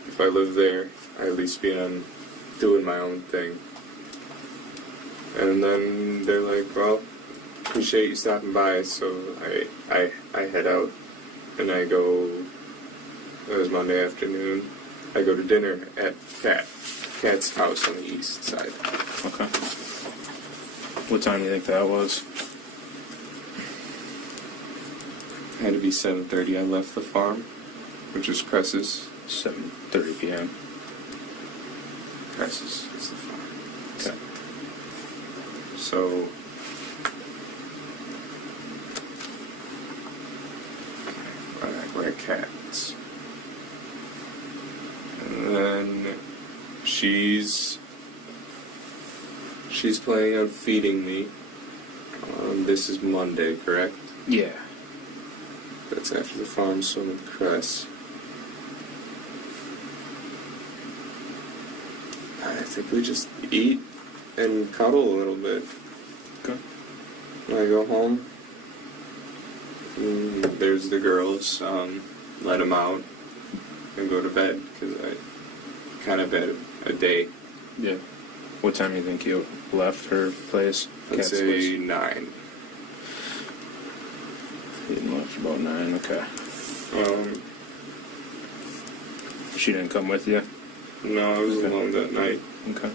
If I live there, I at least be on doing my own thing. And then they're like, well, appreciate you stopping by. So I head out, and I go. It was Monday afternoon. I go to dinner at Cat's house on the east side. Okay. What time do you think that was? It had to be 7:30. I left the farm, which is Cress's. 7:30 p.m. Cress is the farm. Okay. So, we're cats. And then she's planning on feeding me. This is Monday, correct? Yeah. That's after the farm swim with Cress. I think we just eat and cuddle a little bit. Okay. When I go home, there's the girls. Let them out and go to bed because I kind of had a day. Yeah. What time do you think you left her place? I'd Cat's say place? 9. You left about 9. Okay. She didn't come with you. No, I was Okay. alone that night. Okay.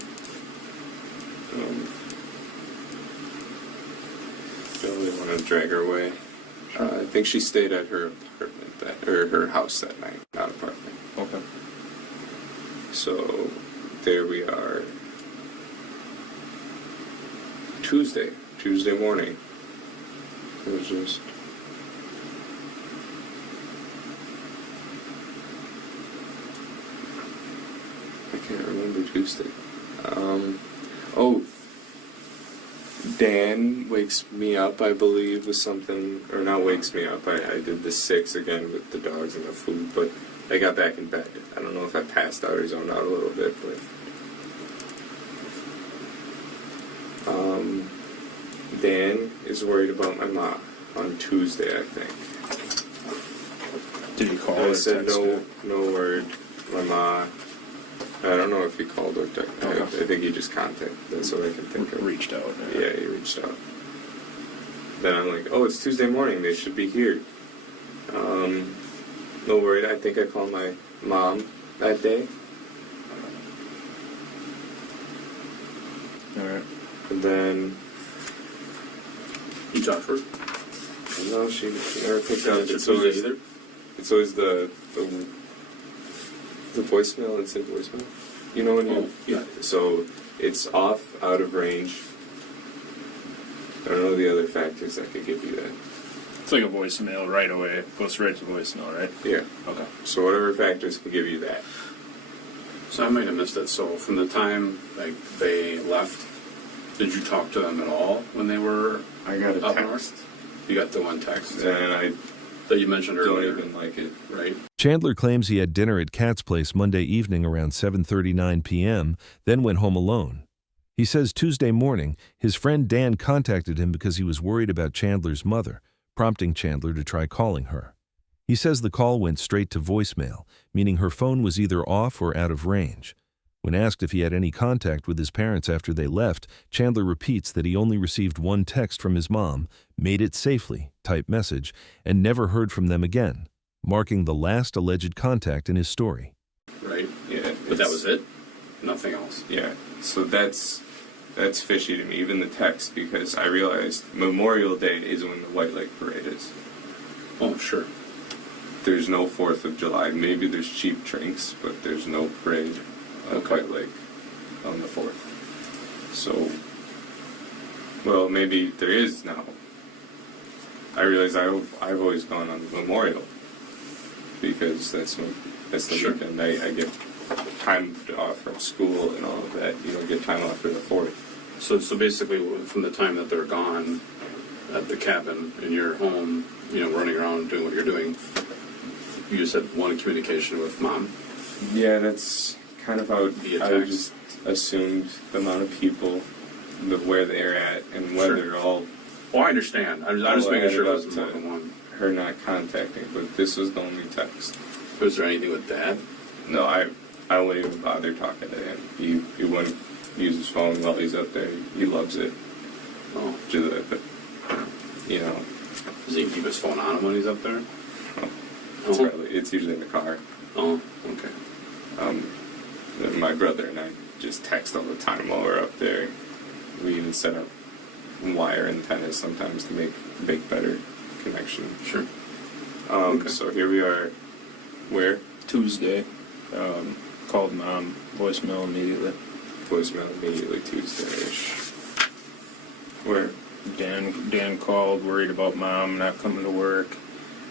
Don't really want to drag her away. I think she stayed at her apartment or her house that night, not apartment. Okay. So there we are. Tuesday morning. It was just. I can't remember Tuesday. Dan wakes me up, I believe, with something, or not wakes me up. I did the 6 again with the dogs and the food, but I got back in bed. I don't know if I passed out or zoned out a little bit, but Dan is worried about my mom on Tuesday, I think. Did he call I or said text her? no word. My mom. I don't know if he called or texted. Okay. I think he just contacted. That's what I can think of. Reached out. Yeah, he reached out. Then I'm like, oh, it's Tuesday morning. They should be here. No worry. I think I called my mom that day. All right. And then, You talked to her? no, she never picked up. It's always either. It's always the voicemail and say voicemail. You know when you... Oh, yeah. So it's off, out of range. I don't know the other factors that could give you that. It's like a voicemail right away. Goes right to voicemail, right? Yeah. Okay. So whatever factors can give you that. So I might have missed it. So from the time like they left, did you talk to them at all when they were I got a up text. north? You got the one text And I that you mentioned don't earlier, even like it. right? Chandler claims he had dinner at Kat's place Monday evening around 7:39 p.m., then went home alone. He says Tuesday morning, his friend Dan contacted him because he was worried about Chandler's mother, prompting Chandler to try calling her. He says the call went straight to voicemail, meaning her phone was either off or out of range. When asked if he had any contact with his parents after they left, Chandler repeats that he only received one text from his mom, made it safely, type message, and never heard from them again, marking the last alleged contact in his story. Right. Yeah. But that was it. Nothing else. Yeah. So that's fishy to me, even the text, because I realized Memorial Day is when the White Lake Parade is. Oh, sure. There's no 4th of July. Maybe there's cheap drinks, but there's no parade at White Lake on the 4th. So, well, maybe there is now. I realize I've always gone on Memorial because that's the Sure. weekend I get time off from school and all of that. You don't get time off for the 4th. So basically, from the time that they're gone at the cabin and you're home, running around doing what you're doing, you just had one communication with mom. Yeah, that's kind of how Via I text. just assumed the amount of people, where they're at, and whether Sure. all Oh, I understand. I'm just making sure it wasn't more than one. her not contacting, but this was the only text. Was there anything with Dad? No, I wouldn't even bother talking to him. He wouldn't use his phone while he's up there. He loves it. Oh, But, does he keep his phone on him when he's up there? it's usually in the car. Oh, okay. My brother and I just text all the time while we're up there. We even set up wire antennas sometimes to make better connection. Sure. Okay. So here we are. Where? Tuesday. Called mom. Voicemail immediately. Voicemail immediately Tuesday-ish. Where? Dan called, worried about mom not coming to work.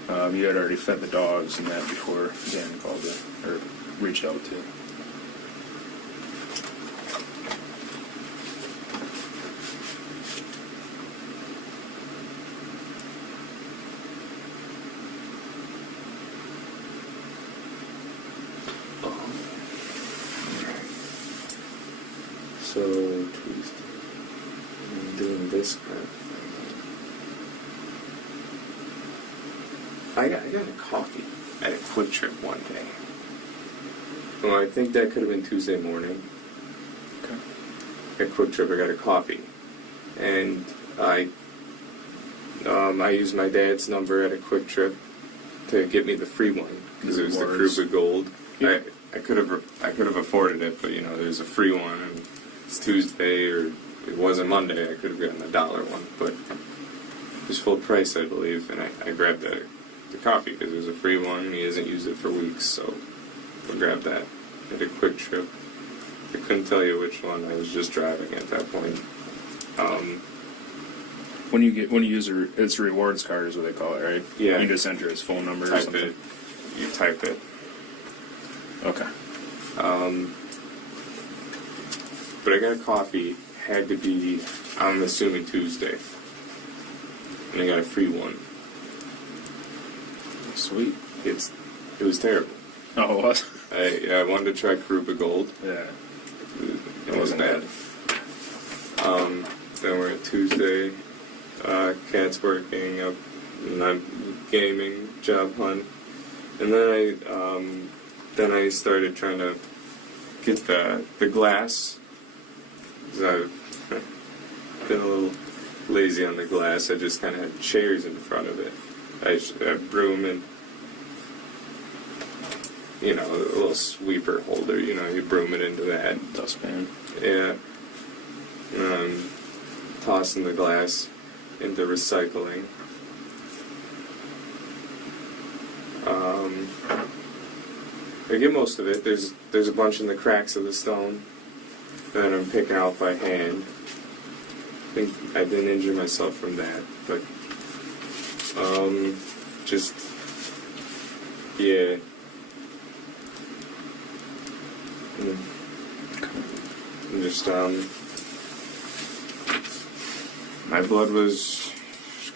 You had already fed the dogs and that before Dan called it, or reached out to. So, Tuesday. I'm doing this crap. I got a coffee at a Quick Trip one day. Well, I think that could have been Tuesday morning. Okay. At Quick Trip, I got a coffee. And I used my dad's number at a Quick Trip to get me the free one. Because it was the group of gold. Yeah. I could have afforded it, but there's a free one, and it's Tuesday, or it wasn't Monday. I could have gotten $1 one, but it was full price, I believe, and I grabbed the coffee because it was a free one. And he hasn't used it for weeks, so I grabbed that at a Quick Trip. I couldn't tell you which one. I was just driving at that point. When you use it's a rewards card is what they call it, right? Yeah. You just enter his phone number or Type something. it. You type it. Okay. But I got a coffee. Had to be, I'm assuming, Tuesday. And I got a free one. Sweet. It was terrible. Oh, it was? I wanted to try Karupa Gold. Yeah. It wasn't bad. Then we're at Tuesday. Cat's working up, and I'm gaming, job hunt. And then I started trying to get the glass. 'Cause I've been a little lazy on the glass. I just kind of had chairs in front of it. I broom and, a little sweeper holder, you broom it into that. Dustpan. Yeah. Tossing the glass into recycling. I get most of it. There's a bunch in the cracks of the stone that I'm picking out by hand. I think I didn't injure myself from that, but just yeah. Just my blood was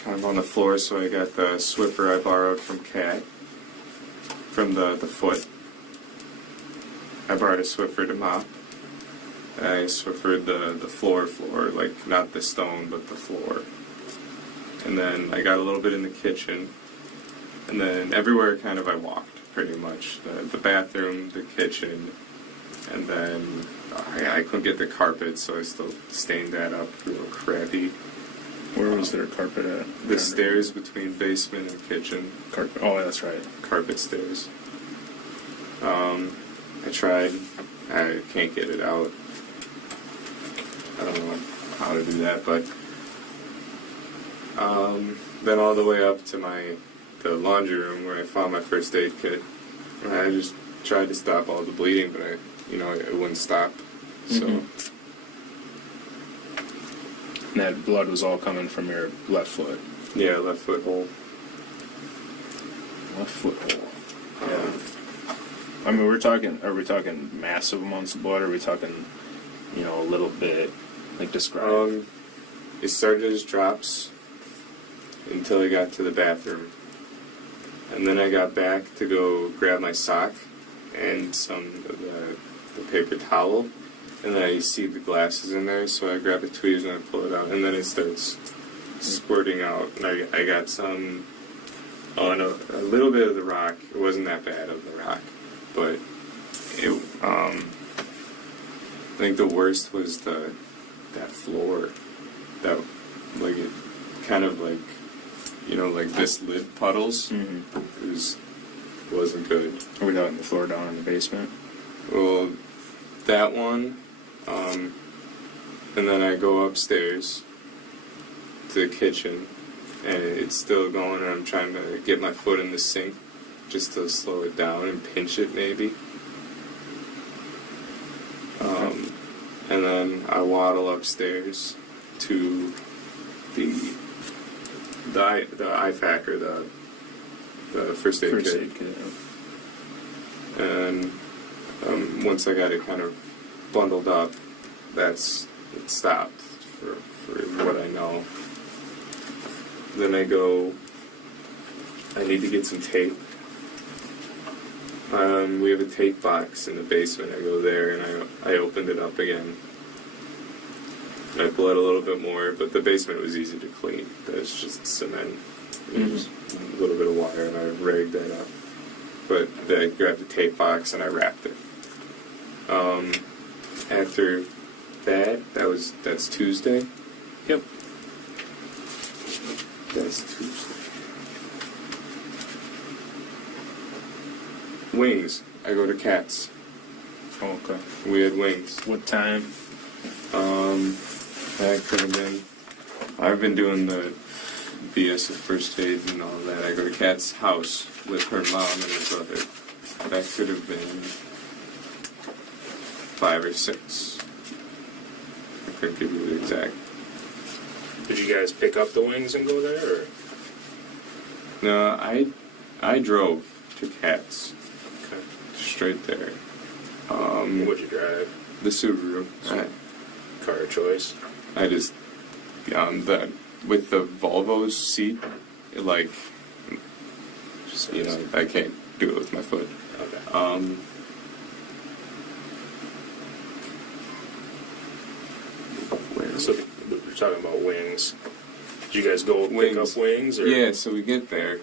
kind of on the floor, so I got the Swiffer I borrowed from Kat, from the foot. I borrowed a Swiffer to mop. I Swiffered the floor, like not the stone, but the floor. And then I got a little bit in the kitchen, and then everywhere kind of I walked, pretty much. The bathroom, the kitchen, and then I couldn't get the carpet, so I still stained that up real crappy. Where was their carpet at? The stairs between basement and kitchen. Carpet. Oh, that's right. Carpet stairs. I tried. I can't get it out. I don't know how to do that, but then all the way up to the laundry room where I found my first aid kit. And I just tried to stop all the bleeding, but it wouldn't stop. So. And that blood was all coming from your left foot. Yeah, left foot hole. Left foot hole. Yeah. I mean, are we talking massive amounts of blood, or are we talking, a little bit, like describe? It started as drops until I got to the bathroom. And then I got back to go grab my sock and some of the paper towel. And then I see the glasses in there, so I grab a tweezers and I pull it out. And then it starts squirting out. And I got some, a little bit of the rock. It wasn't that bad of the rock. But I think the worst was that floor. That, like, it kind of like, like this lid puddles. Mm-hmm. It wasn't good. Are we talking the floor down in the basement? Well, that one, and then I go upstairs to the kitchen, and it's still going, and I'm trying to get my foot in the sink just to slow it down and pinch it maybe. And then I waddle upstairs to the IFAC, or the first aid First kit. aid kit. And once I got it kind of bundled up, it stopped for what I know. Then I need to get some tape. We have a tape box in the basement. I go there and I opened it up again. I bled a little bit more, but the basement was easy to clean. There's just cement, just a little bit of water, and I rigged that up. But then I grabbed the tape box and I wrapped it. After that's Tuesday. Yep. That's Tuesday. Wings. I go to Cats. Oh, okay. We had wings. What time? That could have been. I've been doing the BS of first aid and all that. I go to Kat's house with her mom and her brother. That could have been 5 or 6. I couldn't give you the exact. Did you guys pick up the wings and go there, or? No, I drove to Kat's. Okay. Straight there. What'd you drive? The Subaru. Car of choice. I just with the Volvo's seat, I can't do it with my foot. Okay. So we're talking about wings. Did you guys go pick up wings? Or? Yeah, so we get there,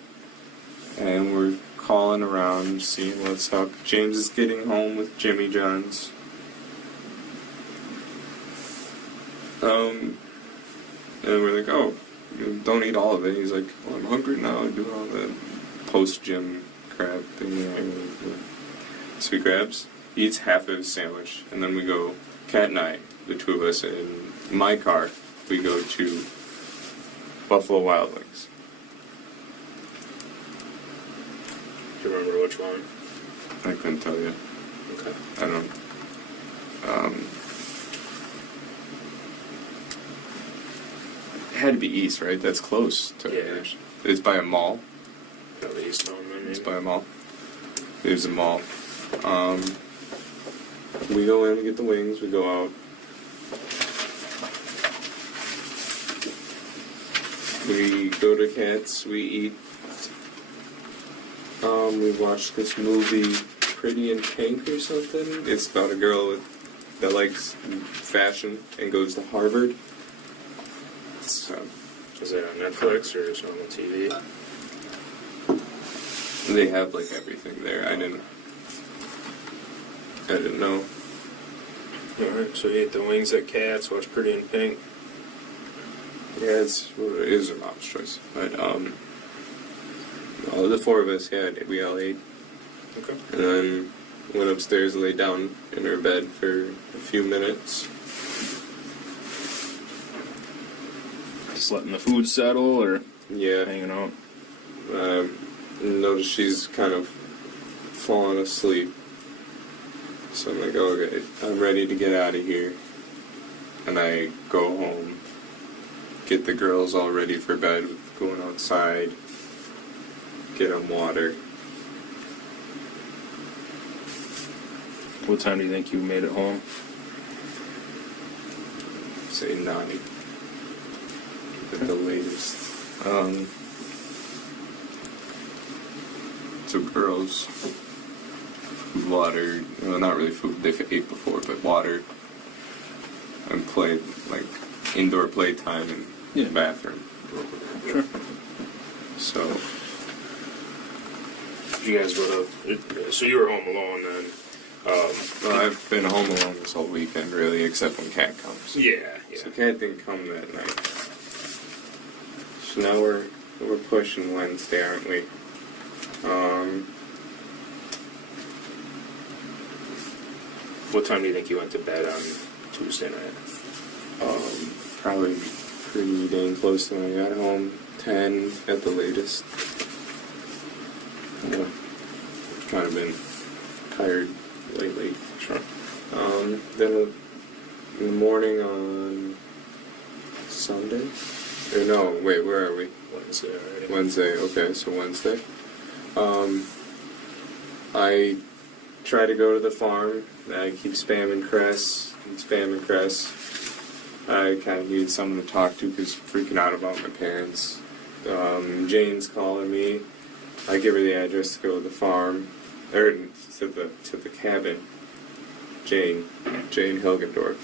and we're calling around, seeing what's up. James is getting home with Jimmy John's. And we're like, oh, don't eat all of it. He's like, well, I'm hungry now. I'm doing all the post-gym crap thing. So he grabs, eats half of his sandwich, and then we go, Kat and I, the two of us, in my car, we go to Buffalo Wild Wings. Do you remember which one? I couldn't tell you. Okay. I don't. It had to be east, right? That's close to ours. It's by a mall. No, the East Home, maybe. It's by a mall. There's a mall. We go in, we get the wings, we go out. We go to Cats, we eat. We watched this movie, Pretty in Pink or something. It's about a girl that likes fashion and goes to Harvard. Is it on Netflix or is it on the TV? They have like everything there. I didn't know. Alright, so you ate the wings at Cats, watched Pretty in Pink. Yeah, it is a mom's choice. But all the four of us we all ate. Okay. And then went upstairs and laid down in her bed for a few minutes. Just letting the food settle, or Yeah. hanging out? Noticed she's kind of fallen asleep. So I'm like, okay, I'm ready to get out of here. And I go home, get the girls all ready for bed, going outside, get them water. What time do you think you made it home? Say 9 at the latest. So girls, food, water, well, not really food, they've ate before, but water, and played, like, indoor playtime in the bathroom. Sure. So, Did you guys go to... So you were home alone then? well, I've been home alone this whole weekend, really, except when Kat comes. Yeah. So Kat didn't come that night. So now we're pushing Wednesday, aren't we? What time do you think you went to bed on Tuesday night? Probably pretty dang close to when I got home. 10 at the latest. Kind of been tired lately. Sure. Then in the morning on Sunday. Or no, wait, where are we? Wednesday already. Wednesday. Okay, so Wednesday. I try to go to the farm. I keep spamming Cress. I kind of needed someone to talk to because freaking out about my parents. Jane's calling me. I give her the address to go to the farm, or to the cabin. Jane Hilgendorf.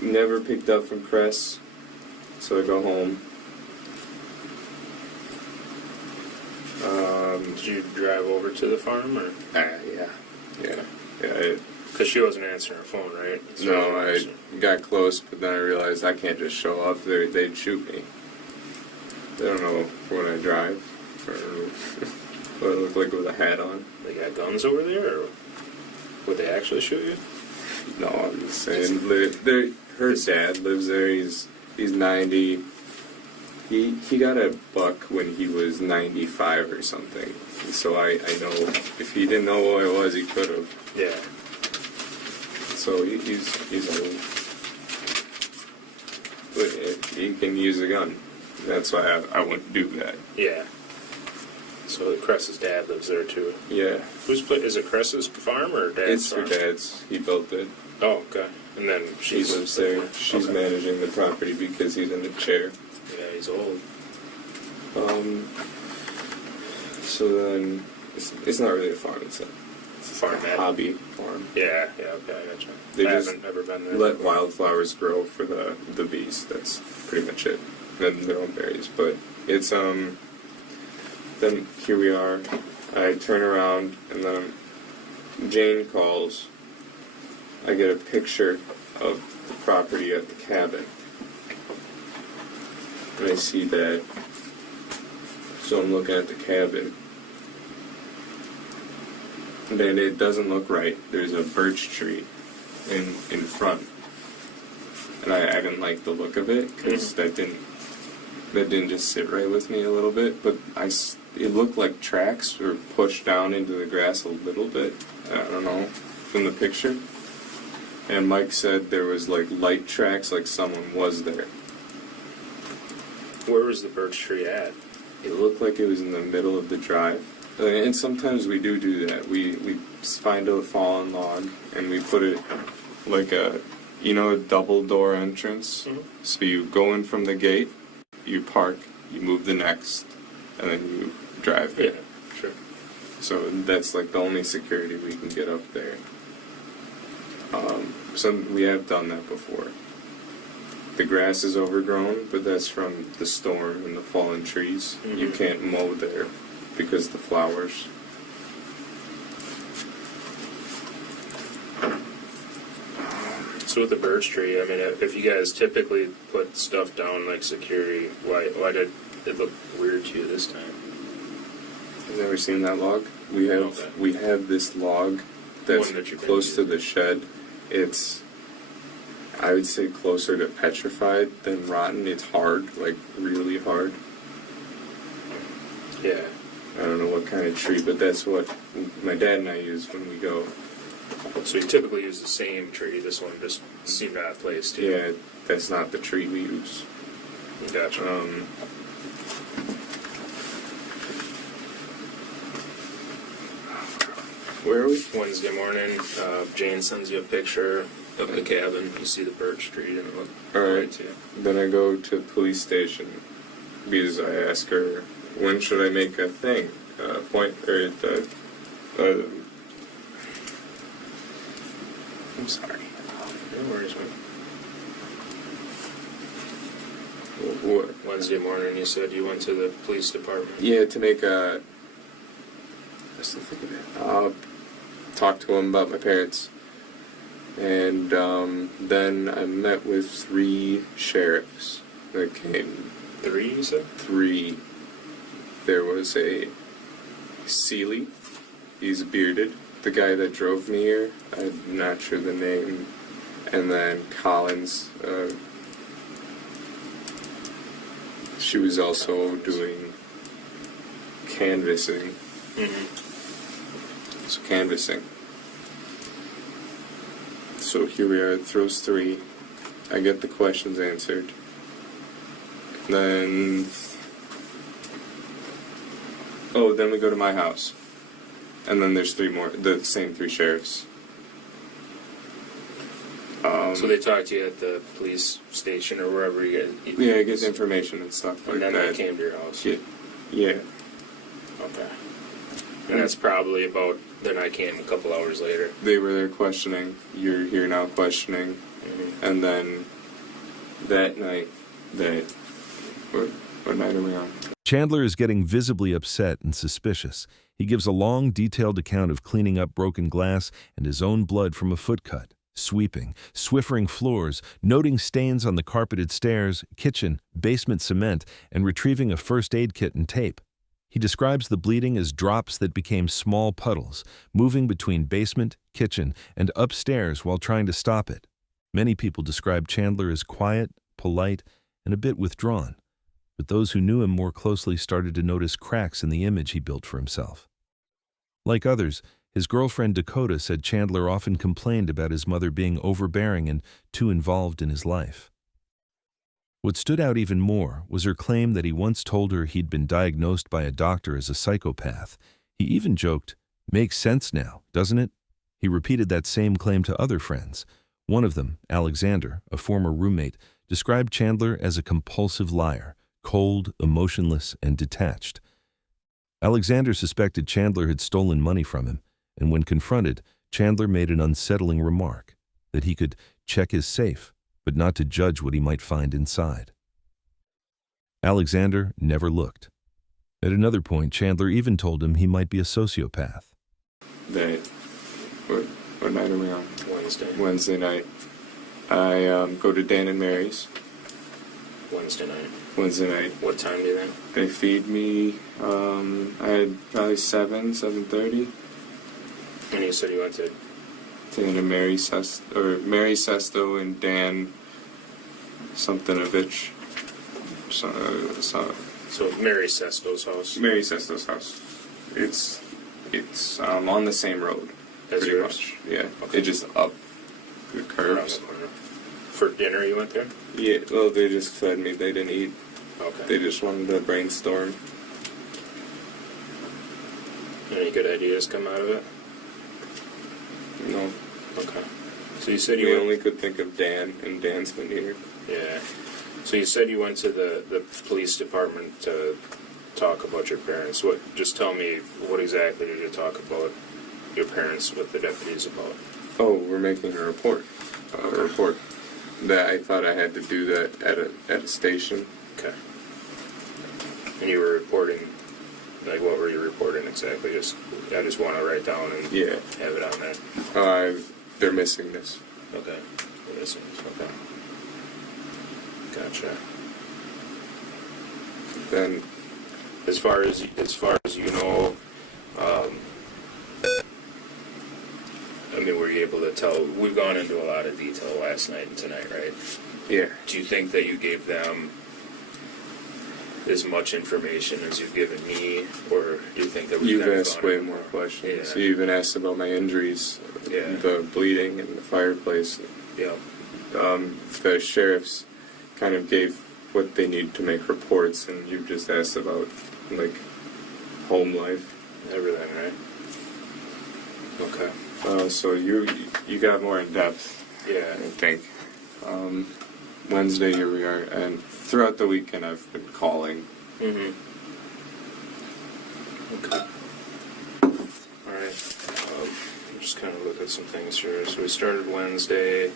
Never picked up from Cress, so I go home. Did you drive over to the farm, or? Yeah. Because she wasn't answering her phone, right? No, I got close, but then I realized I can't just show up. They'd shoot me. They don't know when I drive, or what I look like with a hat on. They got guns over there, or would they actually shoot you? No, I'm just saying. Her dad lives there. He's 90. He got a buck when he was 95 or something. So I know if he didn't know who I was, he could have. Yeah. So he's old. But he can use a gun. That's why I wouldn't do that. Yeah. So Cress's dad lives there too. Yeah. Is it Cress's farm or dad's It's farm? her dad's. He built it. Oh, okay. And then She lives there. She's okay. managing the property because he's in a chair. Yeah, he's old. So then, it's not really a farm, it's a Farmette. hobby farm. Yeah, okay, I gotcha. They I just haven't ever been there. let wildflowers grow for the bees. That's pretty much it. And their own berries. But it's, then here we are. I turn around, and then Jane calls. I get a picture of the property at the cabin. And I see that. So I'm looking at the cabin. And then it doesn't look right. There's a birch tree in front. And I didn't like the look of it, because that didn't just sit right with me a little bit. But it looked like tracks were pushed down into the grass a little bit. I don't know, from the picture. And Mike said there was like light tracks, like someone was there. Where was the birch tree at? It looked like it was in the middle of the drive. And sometimes we do that. We find a fallen log and we put it like a double door entrance. Mm-hmm. So you go in from the gate, you park, you move the next, and then you drive it. Yeah, sure. So that's like the only security we can get up there. So we have done that before. The grass is overgrown, but that's from the storm and the fallen trees. Mm-hmm. You can't mow there because of the flowers. So with the birch tree, I mean, if you guys typically put stuff down like security, why did it look weird to you this time? I've never seen that log. We have this log that's One that you've been close to using. the shed. It's, I would say, closer to petrified than rotten. It's hard, like really hard. Yeah. I don't know what kind of tree, but that's what my dad and I use when we go. So you typically use the same tree. This one just seemed out of place too. Yeah, that's not the tree we use. Gotcha. Where are we? Wednesday morning, Jane sends you a picture of the cabin. You see the birch tree, and it looked Alright. to you. Then I go to police station because I ask her, when should I make a thing? I'm sorry. No worries, man. What? Wednesday morning, you said you went to the police department. Yeah, to make a. I still think of it. Talk to him about my parents. And then I met with 3 sheriffs that came. 3, you said? 3. There was a Seeley. He's bearded. The guy that drove me here. I'm not sure the name. And then Collins. She was also doing canvassing. Mm-hmm. So canvassing. So here we are at throws 3. I get the questions answered. Then we go to my house. And then there's 3 more, the same 3 sheriffs. So they talked to you at the police station or wherever you get. Yeah, I get information and stuff like and then that. they came to your house. Yeah. Okay. And that's probably about. Then I came a couple hours later. They were there questioning. You're here now questioning. And then that night, what night are we on? Chandler is getting visibly upset and suspicious. He gives a long, detailed account of cleaning up broken glass and his own blood from a foot cut, sweeping, swiffering floors, noting stains on the carpeted stairs, kitchen, basement cement, and retrieving a first aid kit and tape. He describes the bleeding as drops that became small puddles, moving between basement, kitchen, and upstairs while trying to stop it. Many people describe Chandler as quiet, polite, and a bit withdrawn. But those who knew him more closely started to notice cracks in the image he built for himself. Like others, his girlfriend Dakota said Chandler often complained about his mother being overbearing and too involved in his life. What stood out even more was her claim that he once told her he'd been diagnosed by a doctor as a psychopath. He even joked, "Makes sense now, doesn't it?" He repeated that same claim to other friends. One of them, Alexander, a former roommate, described Chandler as a compulsive liar, cold, emotionless, and detached. Alexander suspected Chandler had stolen money from him, and when confronted, Chandler made an unsettling remark, that he could check his safe, but not to judge what he might find inside. Alexander never looked. At another point, Chandler even told him he might be a sociopath. What night are we on? Wednesday night. I go to Dan and Mary's. Wednesday night. What time do you think? They feed me, I had probably 7:30. And you said you went to Dan and Mary Sesto and Dan Somethingovich. So Mary Sesto's house. Mary Sesto's house. It's on the same road. As pretty yours? much. Yeah. Okay. It just up the curves. For dinner you went there? Yeah, well, they just fed me. They didn't eat. Okay. They just wanted to brainstorm. Any good ideas come out of it? No. Okay. So you said We only could think of Dan, and Dan's been here. Yeah. So you said you went to the police department to talk about your parents. Just tell me, what exactly did you talk about your parents with the deputies about? Oh, we're making a report. That I thought I had to do that at a station. Okay. And you were reporting, like, what were you reporting exactly? I just want to write down and have it on there. They're missing this. Okay. They're missing this. Okay. Gotcha. Then, as far as you know, I mean, were you able to tell? We've gone into a lot of detail last night and tonight, right? Yeah. Do you think that you gave them as much information as you've given me, or do you think that you've asked way more questions? Yeah. You even asked about my injuries, the bleeding, and the fireplace. Yeah. The sheriffs kind of gave what they need to make reports, and you've just asked about like home life, everything, right? Okay. So you got more in depth. Yeah. I think. Wednesday, here we are, and throughout the weekend I've been calling. Mm-hmm. Okay. All right. Just kind of look at some things here. So we started Wednesday.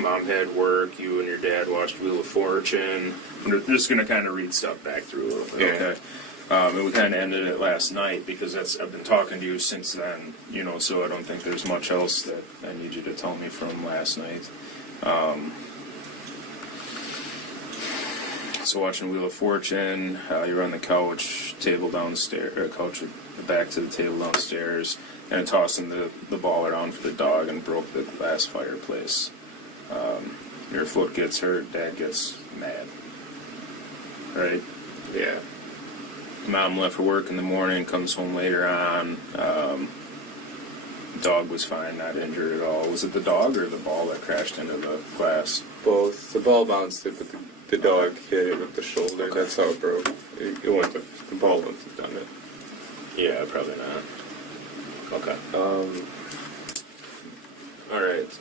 Mom had work. You and your dad watched Wheel of Fortune. I'm just going to kind of read stuff back through a little bit. Yeah. Okay. And we kind of ended it last night because I've been talking to you since then, so I don't think there's much else that I need you to tell me from last night. So watching Wheel of Fortune, you're on the couch, table downstairs, couch with the back to the table downstairs, and tossing the ball around for the dog and broke the glass fireplace. Your foot gets hurt, Dad gets mad. Right? Yeah. Mom left for work in the morning, comes home later on. Dog was fine, not injured at all. Was it the dog or the ball that crashed into the glass? Both. The ball bounced it, but the dog hit it with the shoulder. Okay. That's how it broke. The ball wouldn't have done it. Yeah, probably not. Okay. All right.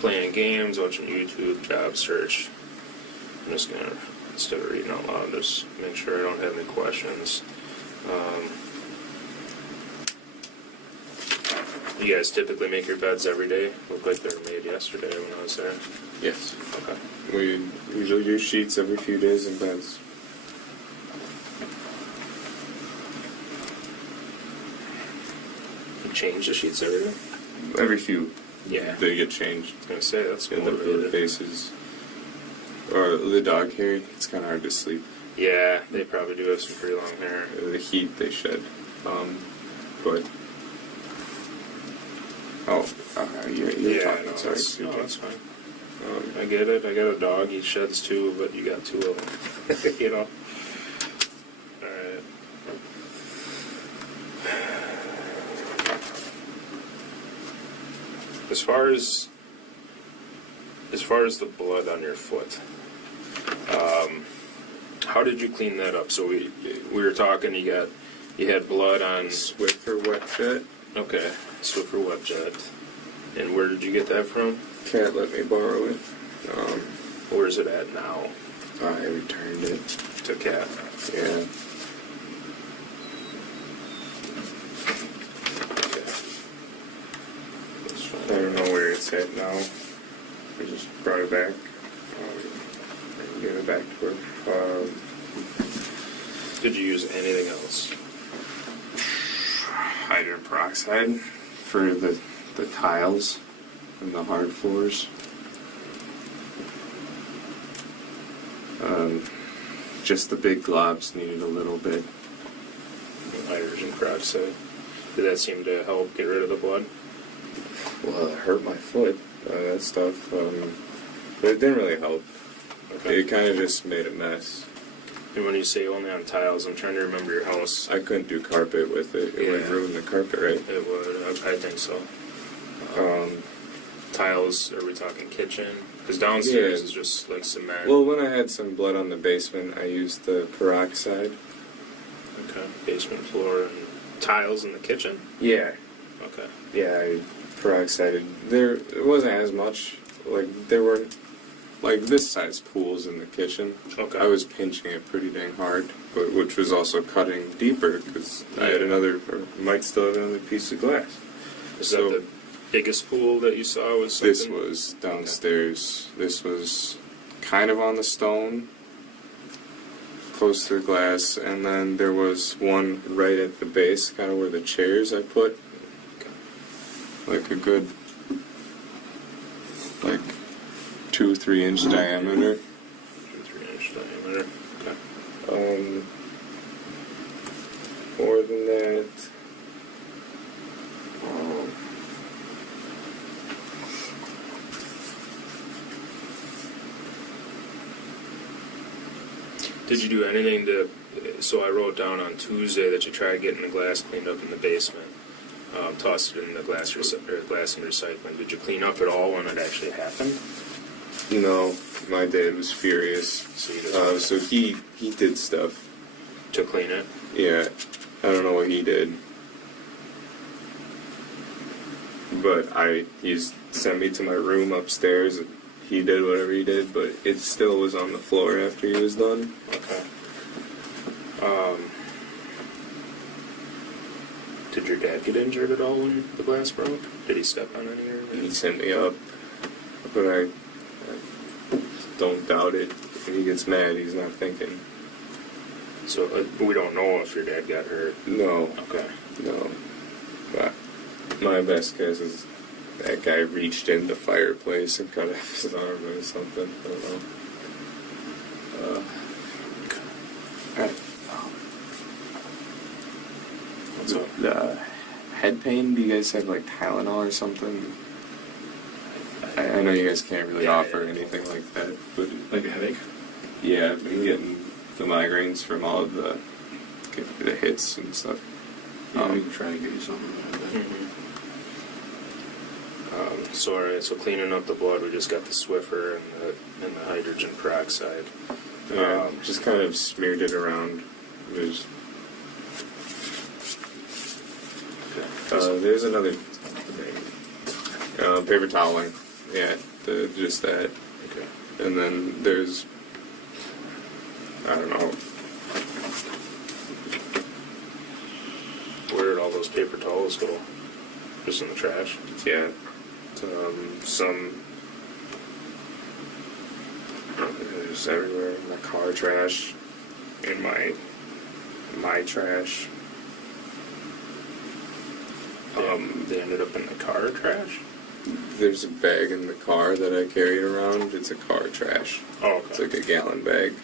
Playing games, watching YouTube, job search. I'm just gonna, instead of reading out loud, just make sure I don't have any questions. You guys typically make your beds every day? Looked like they were made yesterday when I was there. Yes. Okay. We usually use sheets every few days in beds. You change the sheets every day? Every few. Yeah. They get changed. I was gonna say, that's In the motivated. faces. Or the dog hair, it's kind of hard to sleep. Yeah, they probably do have some pretty long hair. The heat they shed. But. Oh, you're Yeah, talking. no, Sorry. that's fine. I get it. I got a dog. He sheds too, but you got two of them. You know. All right. As far as the blood on your foot, how did you clean that up? So we were talking. You had blood on. Swiffer wet jet. Okay, Swiffer wet jet. And where did you get that from? Cat let me borrow it. Where's it at now? I returned it. To Cat. Yeah. Okay. That's I fine. don't know where it's at now. We just brought it back. And gave it back to her. Did you use anything else? Hydrogen peroxide for the tiles and the hard floors. Just the big globs needed a little bit. Hydrogen peroxide. Did that seem to help get rid of the blood? Well, it hurt my foot, that stuff. But it didn't really help. Okay. It kind of just made a mess. And when you say only on tiles, I'm trying to remember your house. I couldn't do carpet with it. It would Yeah. ruin the carpet, right? It would. I think so. Tiles, are we talking kitchen? Because downstairs Yeah. is just like cement. Well, when I had some blood on the basement, I used the peroxide. Okay. Basement floor and tiles in the kitchen? Yeah. Okay. Yeah, I peroxided. It wasn't as much. Like, there were, like, this size pools in the kitchen. Okay. I was pinching it pretty dang hard, but which was also cutting deeper, because I had another, or might still have another piece of glass. Is So- that the biggest pool that you saw? Was something? This was downstairs. This was kind of on the stone, close to the glass, and then there was one right at the base, kind of where the chairs I put. Like a good, like 2-3 inch diameter. 3-inch diameter. Okay. More than that. Did you do anything to? So I wrote down on Tuesday that you tried getting the glass cleaned up in the basement. Tossed it in the glass and recycling. Did you clean up at all when it actually happened? No, my dad was furious. So you just So he did stuff. to clean it. Yeah, I don't know what he did. But he sent me to my room upstairs. He did whatever he did, but it still was on the floor after he was done. Okay. Did your dad get injured at all when the glass broke? Did he step on any or He anything? sent me up, but I don't doubt it. If he gets mad, he's not thinking. So we don't know if your dad got hurt. No, Okay. no. But my best guess is that guy reached in the fireplace and cut off his arm or something. I don't know. Alright. What's up? The head pain, do you guys have like Tylenol or something? I know you guys can't really Yeah, offer yeah. anything like that, but Like a headache? yeah, I've been getting the migraines from all of the hits and stuff. We can try and get you something. So alright, so cleaning up the blood, we just got the Swiffer and the hydrogen peroxide. Just kind of smeared it around. There's another thing. Paper toweling. Yeah, just that. Okay. And then there's, I don't know. Where did all those paper towels go? Just in the trash? Yeah. Some just everywhere. My car trash, in my trash. They ended up in the car trash? There's a bag in the car that I carry around. It's a car trash. Oh, okay. It's like a gallon bag.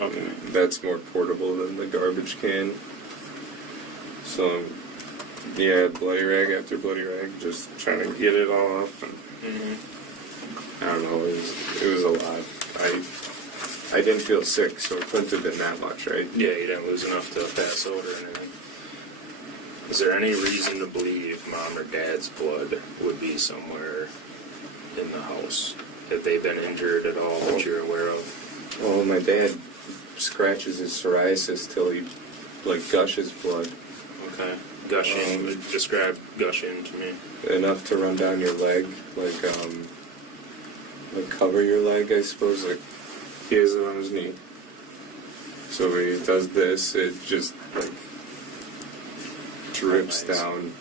Okay. That's more portable than the garbage can. So, yeah, bloody rag after bloody rag, just trying to get it all off. And I don't know, it was a lot. I didn't feel sick, so it couldn't have been that much, right? Yeah, you didn't lose enough to pass out or anything. Is there any reason to believe Mom or Dad's blood would be somewhere in the house? Have they been injured at all that you're aware of? Well, my dad scratches his psoriasis till he, gushes blood. Okay. Gushing, describe gushing to me. Enough to run down your leg, cover your leg, I suppose. He has it on his knee. So when he does this, it just, drips down.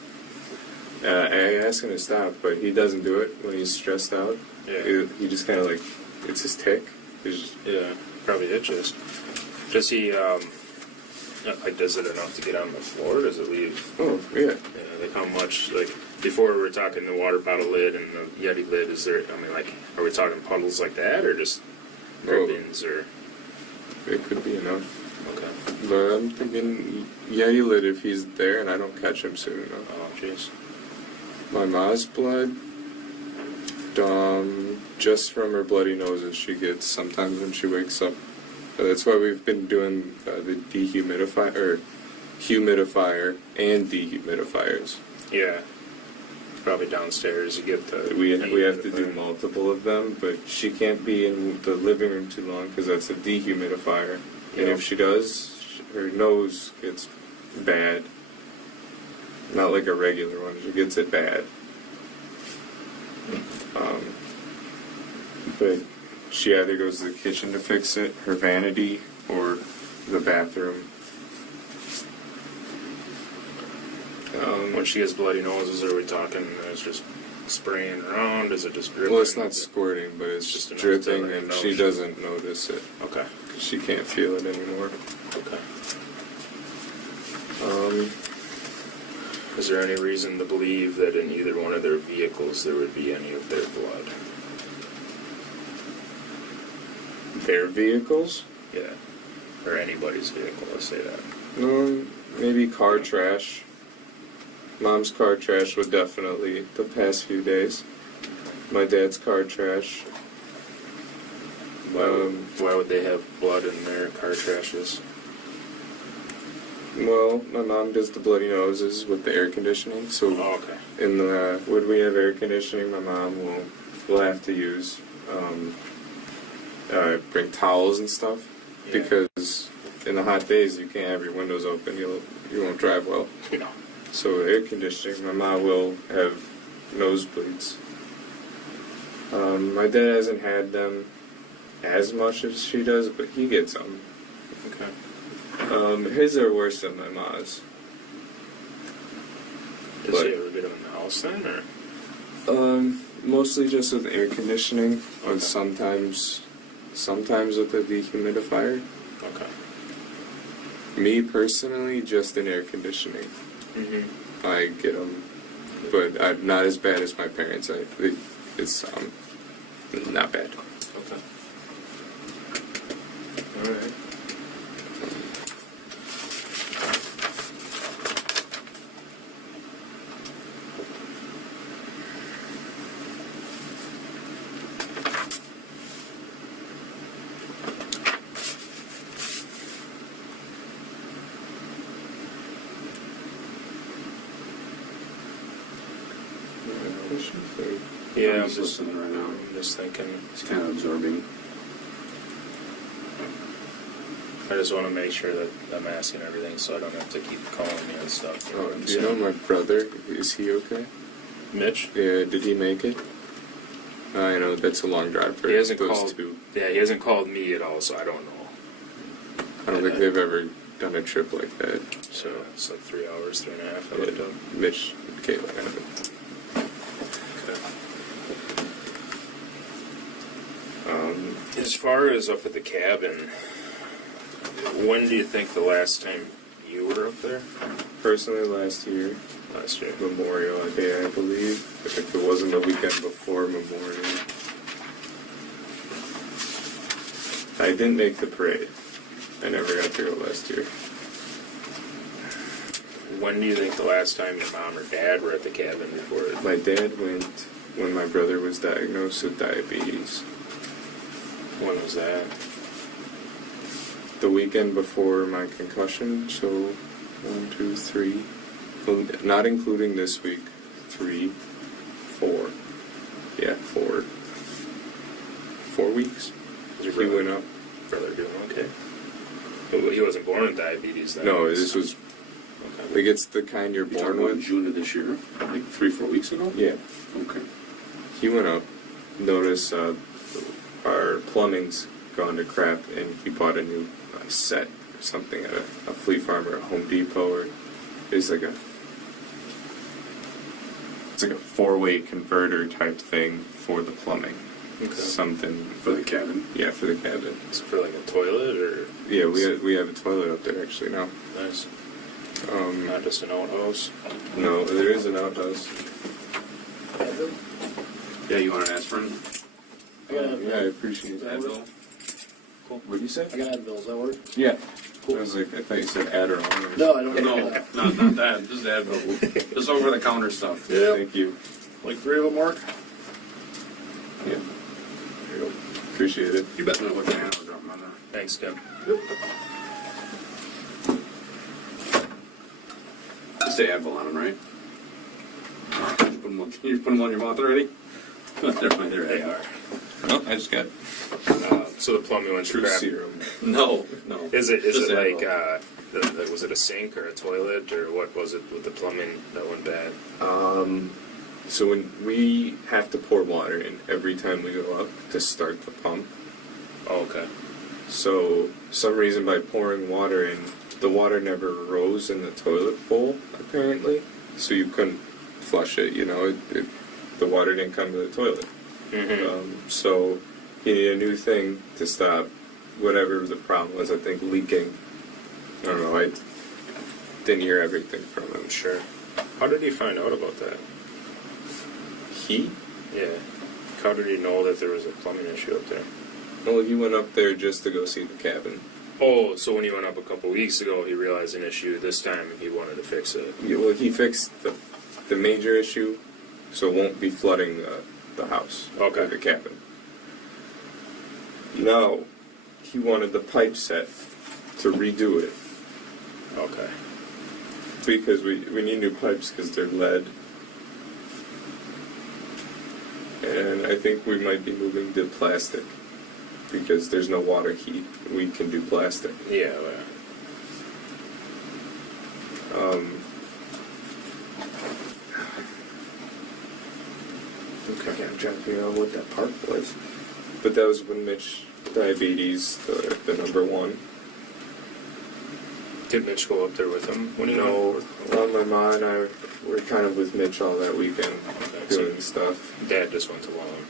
I ask him to stop, but he doesn't do it when he's stressed out. Yeah. He just kind of it's his tick. Yeah, probably itches. Does he, does it enough to get on the floor? Does it leave? Oh, yeah. Yeah, how much, before we were talking the water bottle lid and the Yeti lid, is there, are we talking puddles like that, or just drippings, or? It could be enough. Okay. But I'm thinking Yeti lid if he's there and I don't catch him soon enough. Oh, jeez. My ma's blood, just from her bloody noses she gets sometimes when she wakes up. That's why we've been doing the humidifier and dehumidifiers. Yeah. Probably downstairs you get the... We have to do multiple of them, but she can't be in the living room too long because that's a dehumidifier. Yeah. And if she does, her nose gets bad. Not like a regular one, she gets it bad. But she either goes to the kitchen to fix it, her vanity, or the bathroom. When she has bloody noses, are we talking it's just spraying around? Is it just dripping? Well, it's not squirting, but it's just enough dripping, to, and she doesn't notice it. Okay. Because she can't feel it anymore. Okay. Is there any reason to believe that in either one of their vehicles there would be any of their blood? Their vehicles? Yeah. Or anybody's vehicle, let's say that. Maybe car trash. Mom's car trash would definitely, the past few days. My dad's car trash. Why would they have blood in their car trashes? Well, my mom does the bloody noses with the air conditioning, so okay. When we have air conditioning, my mom will have to use bring towels and stuff, because in the hot days you can't have your windows open, you won't drive well. No. So air conditioning, my mom will have nosebleeds. My dad hasn't had them as much as she does, but he gets them. Okay. His are worse than my ma's. Does he ever get them in the house then, or? Mostly just with air conditioning, but sometimes with the dehumidifier. Okay. Me personally, just in air conditioning. I get them, but not as bad as my parents. It's not bad. Okay. All right. questions? Or? Yeah, I'm I'm just just, listening right now. I'm just thinking. It's kind of absorbing. I just want to make sure that I'm asking everything so I don't have to keep calling you and stuff. Oh, do you know my brother? Is he okay? Mitch? Yeah, did he make it? I know, that's a long drive for He hasn't those called. two. Yeah, he hasn't called me at all, so I don't know. I don't think they've ever done a trip like that. So it's like 3 hours, 3.5. I Yeah, looked up. Mitch, Caitlin haven't. Okay. As far as up at the cabin, when do you think the last time you were up there? Personally, last year, Last year. Memorial Day, I believe. If it wasn't the weekend before Memorial. I didn't make the parade. I never got to go last year. When do you think the last time your mom or dad were at the cabin before? My dad went when my brother was diagnosed with diabetes. When was that? The weekend before my concussion, so 1, 2, 3. Well, not including this week. 3, 4. Yeah, 4. 4 weeks. He went up. Brother doing okay? But he wasn't born with diabetes then. No, this was Okay. like it's the kind you're You born talking about with. June of this year? Like 3-4 weeks ago? Yeah. Okay. He went up, noticed our plumbing's gone to crap, and he bought a new set or something at a flea farm or a Home Depot, or it's like a 4-way converter type thing for the plumbing. Okay. Something For the cabin? Yeah, for the cabin. So for like a toilet or? Yeah, we have a toilet up there actually now. Nice. Not just an outhouse. No, there is an outhouse. Yeah, you want to ask for him? Yeah, I appreciate that. Advil? Cool. What did you say? I got Advil, that work? Yeah. I was like, I thought you said Adderall. Or No, I don't No, know that. not that. This is Advil. This over the counter stuff. Yep. Thank you. Like 3 of them work? Yeah. There you go. Appreciate it. You bet. Look at the handle dropping on there. Thanks, Tim. Stay Advil on him, right? You put them on your mouth already? Never mind, there they are. No, I just got So the plumbing went to true crap. serum. No. Is it Just like Advil. was it a sink or a toilet or what was it with the plumbing that went bad? So when we have to pour water in every time we go up to start the pump. Oh, okay. So some reason by pouring water in, the water never rose in the toilet bowl apparently. So you couldn't flush it. You know, the water didn't come to the toilet. Mm-hmm. So you need a new thing to stop whatever the problem was. I think leaking. I don't know. I didn't hear everything from him. Sure. How did he find out about that? He? Yeah. How did he know that there was a plumbing issue up there? Well, he went up there just to go see the cabin. Oh, so when he went up a couple weeks ago, he realized an issue. This time, he wanted to fix it. Yeah, well, he fixed the major issue, so it won't be flooding the house. Okay. Or the cabin. Now, he wanted the pipe set to redo it. Okay. Because we need new pipes because they're lead. And I think we might be moving to plastic. Because there's no water heat. We can do plastic. Yeah. Okay, I'm trying to figure out what that part was. But that was when Mitch, diabetes, the number one. Did Mitch go up there with him when he No, went? well, my mom and I were kind of with Mitch all that weekend, doing So stuff. Dad just went along.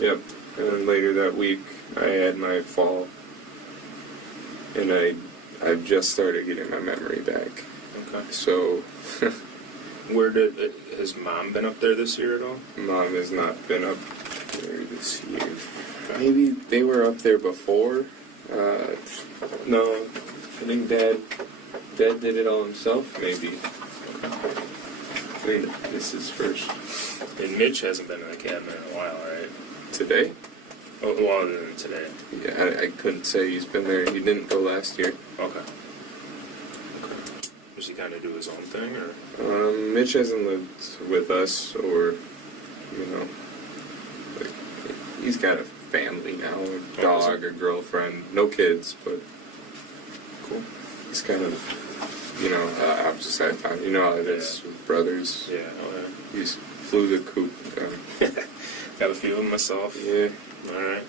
Yep. And then later that week, I had my fall, and I've just started getting my memory back. Okay. So, Where has Mom been up there this year at all? Mom has not been up there this year. Maybe they were up there before. No, I think Dad did it all himself. Maybe. I mean, this is first And Mitch hasn't been in the cabin in a while, right? today. Oh, well, other than today. Yeah, I couldn't say he's been there. He didn't go last year. Okay. Does he kind of do his own thing, or? Mitch hasn't lived with us or you know. Like, he's got a family now, a dog, a girlfriend, no kids, but Cool. he's kind of, you know, opposite side of town. You know how it is with brothers. Yeah, oh yeah. He's flew the coop. Got a few of them myself. Yeah. Alright.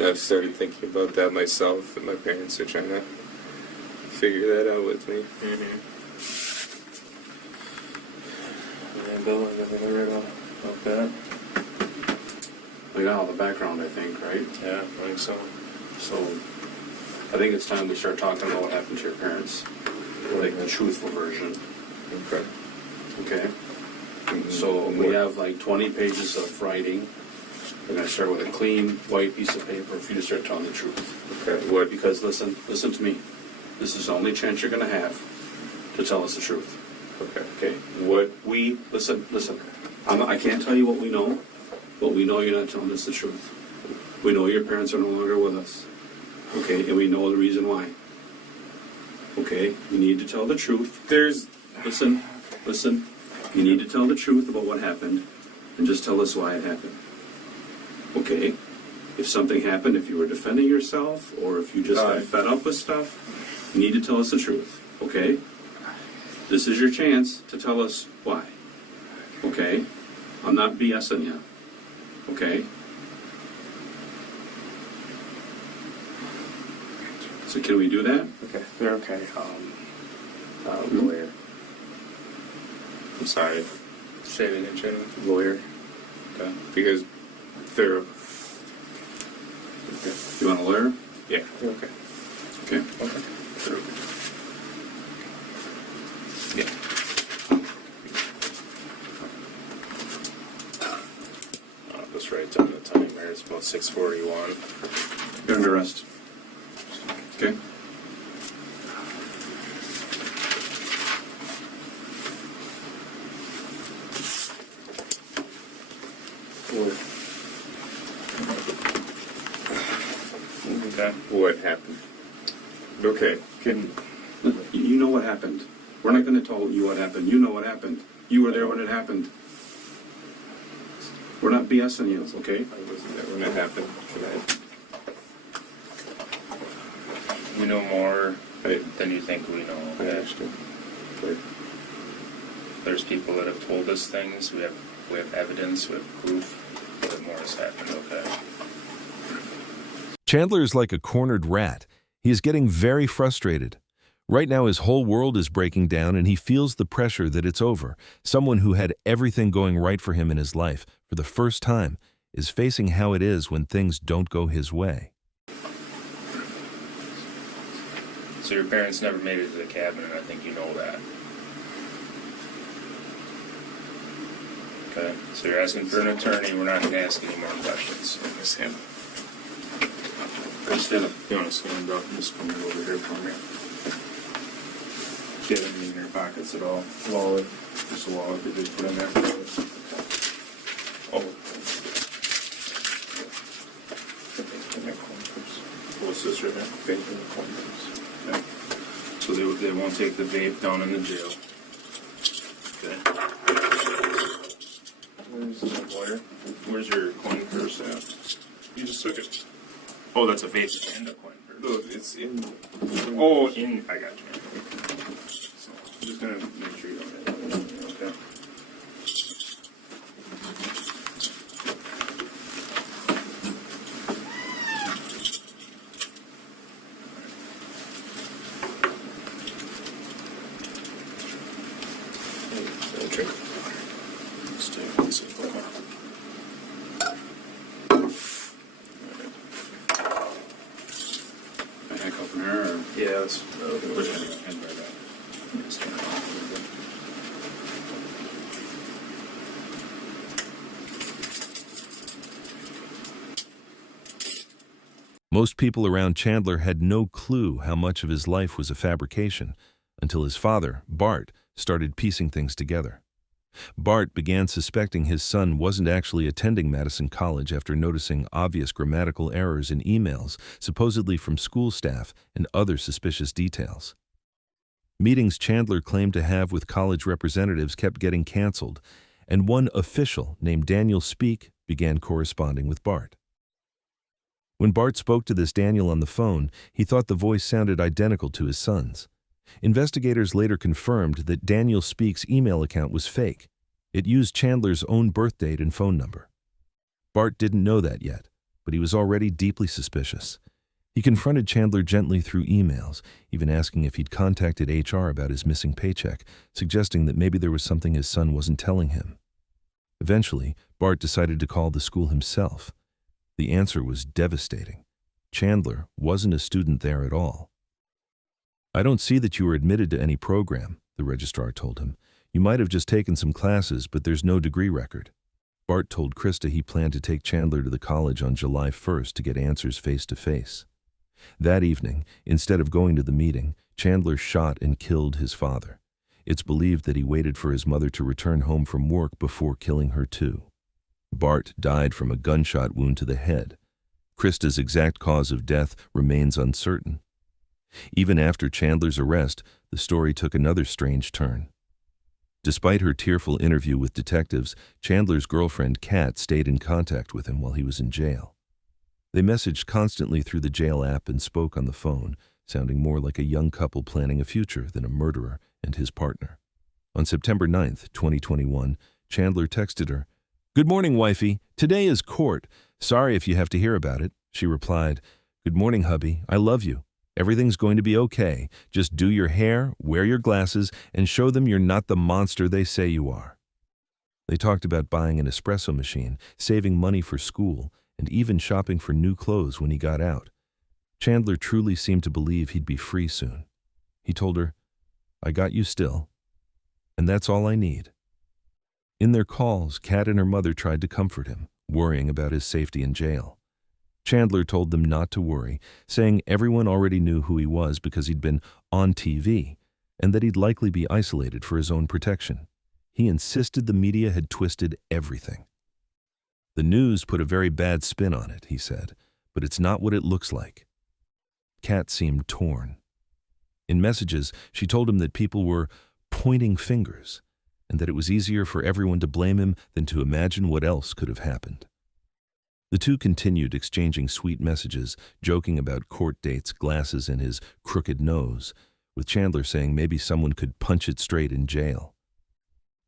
I've started thinking about that myself, and my parents are trying to figure that out with me. Mm-hmm. Yeah, Bill, anything to read about that? We got all the background, I think, right? Yeah, I think so. So I think it's time we start talking about what happened to your parents. Like the truthful version. Okay. Okay? So we have like 20 pages of writing. We're going to start with a clean white piece of paper for you to start telling the truth. Okay. What? Because listen to me. This is the only chance you're going to have to tell us the truth. Okay. Okay? Listen. I can't tell you what we know, but we know you're not telling us the truth. We know your parents are no longer with us. Okay? And we know the reason why. Okay? You need to tell the truth. Listen. You need to tell the truth about what happened and just tell us why it happened. Okay? If something happened, if you were defending yourself, or if you just got fed up with stuff, you need to tell us the truth. Okay? This is your chance to tell us why. Okay? I'm not BSing you. Okay? So can we do that? Okay, they're okay. Lawyer. I'm sorry. Say it again, Chandler. Lawyer. Okay. Because they're... Okay. You want a lawyer? Yeah. Okay. Okay. Okay. They're okay. Yeah. I'll just write down the time there. It's about 6:41. You're under arrest. Okay? Okay. What happened? Okay. You know what happened. We're not going to tell you what happened. You know what happened. You were there when it happened. We're not BSing you, okay? I wasn't there when it happened. We know more than you think we know. I Okay? understand. Okay. There's people that have told us things. We have evidence. We have proof that more has happened. Okay. Chandler is like a cornered rat. He is getting very frustrated. Right now his whole world is breaking down and he feels the pressure that it's over. Someone who had everything going right for him in his life for the first time is facing how it is when things don't go his way. So your parents never made it to the cabin, and I think you know that. Okay. So you're asking for an attorney. We're not going to ask any more questions. Understand. Stand up. You want to stand up? Just come over here for me. Do you have anything in your pockets at all? Wallet. Just a wallet that they put in there. Oh. What's this right here? Vape in the coin purse. Okay. So they won't take the vape down in the jail. Okay. Where's the lawyer? Where's your coin purse at? You just took it. Oh, that's a vape and a coin purse. No, it's in... Oh, in. I got you. So, I'm just gonna make sure you don't hit it. Okay. Okay. Let's do this. Okay. A handcuff in her, or Yeah, that's. push it in by that. Most people around Chandler had no clue how much of his life was a fabrication until his father, Bart, started piecing things together. Bart began suspecting his son wasn't actually attending Madison College after noticing obvious grammatical errors in emails, supposedly from school staff, and other suspicious details. Meetings Chandler claimed to have with college representatives kept getting canceled, and one official named Daniel Speak began corresponding with Bart. When Bart spoke to this Daniel on the phone, he thought the voice sounded identical to his son's. Investigators later confirmed that Daniel Speak's email account was fake. It used Chandler's own birth date and phone number. Bart didn't know that yet, but he was already deeply suspicious. He confronted Chandler gently through emails, even asking if he'd contacted HR about his missing paycheck, suggesting that maybe there was something his son wasn't telling him. Eventually, Bart decided to call the school himself. The answer was devastating. Chandler wasn't a student there at all. "I don't see that you were admitted to any program," the registrar told him. "You might have just taken some classes, but there's no degree record." Bart told Krista he planned to take Chandler to the college on July 1st to get answers face-to-face. That evening, instead of going to the meeting, Chandler shot and killed his father. It's believed that he waited for his mother to return home from work before killing her too. Bart died from a gunshot wound to the head. Krista's exact cause of death remains uncertain. Even after Chandler's arrest, the story took another strange turn. Despite her tearful interview with detectives, Chandler's girlfriend, Kat, stayed in contact with him while he was in jail. They messaged constantly through the jail app and spoke on the phone, sounding more like a young couple planning a future than a murderer and his partner. On September 9th, 2021, Chandler texted her, "Good morning, wifey. Today is court. Sorry if you have to hear about it." She replied, "Good morning, hubby. I love you. Everything's going to be okay. Just do your hair, wear your glasses, and show them you're not the monster they say you are." They talked about buying an espresso machine, saving money for school, and even shopping for new clothes when he got out. Chandler truly seemed to believe he'd be free soon. He told her, "I got you still, and that's all I need." In their calls, Kat and her mother tried to comfort him, worrying about his safety in jail. Chandler told them not to worry, saying everyone already knew who he was because he'd been on TV, and that he'd likely be isolated for his own protection. He insisted the media had twisted everything. "The news put a very bad spin on it," he said, "but it's not what it looks like." Kat seemed torn. In messages, she told him that people were pointing fingers, and that it was easier for everyone to blame him than to imagine what else could have happened. The two continued exchanging sweet messages, joking about court dates, glasses, and his crooked nose, with Chandler saying maybe someone could punch it straight in jail.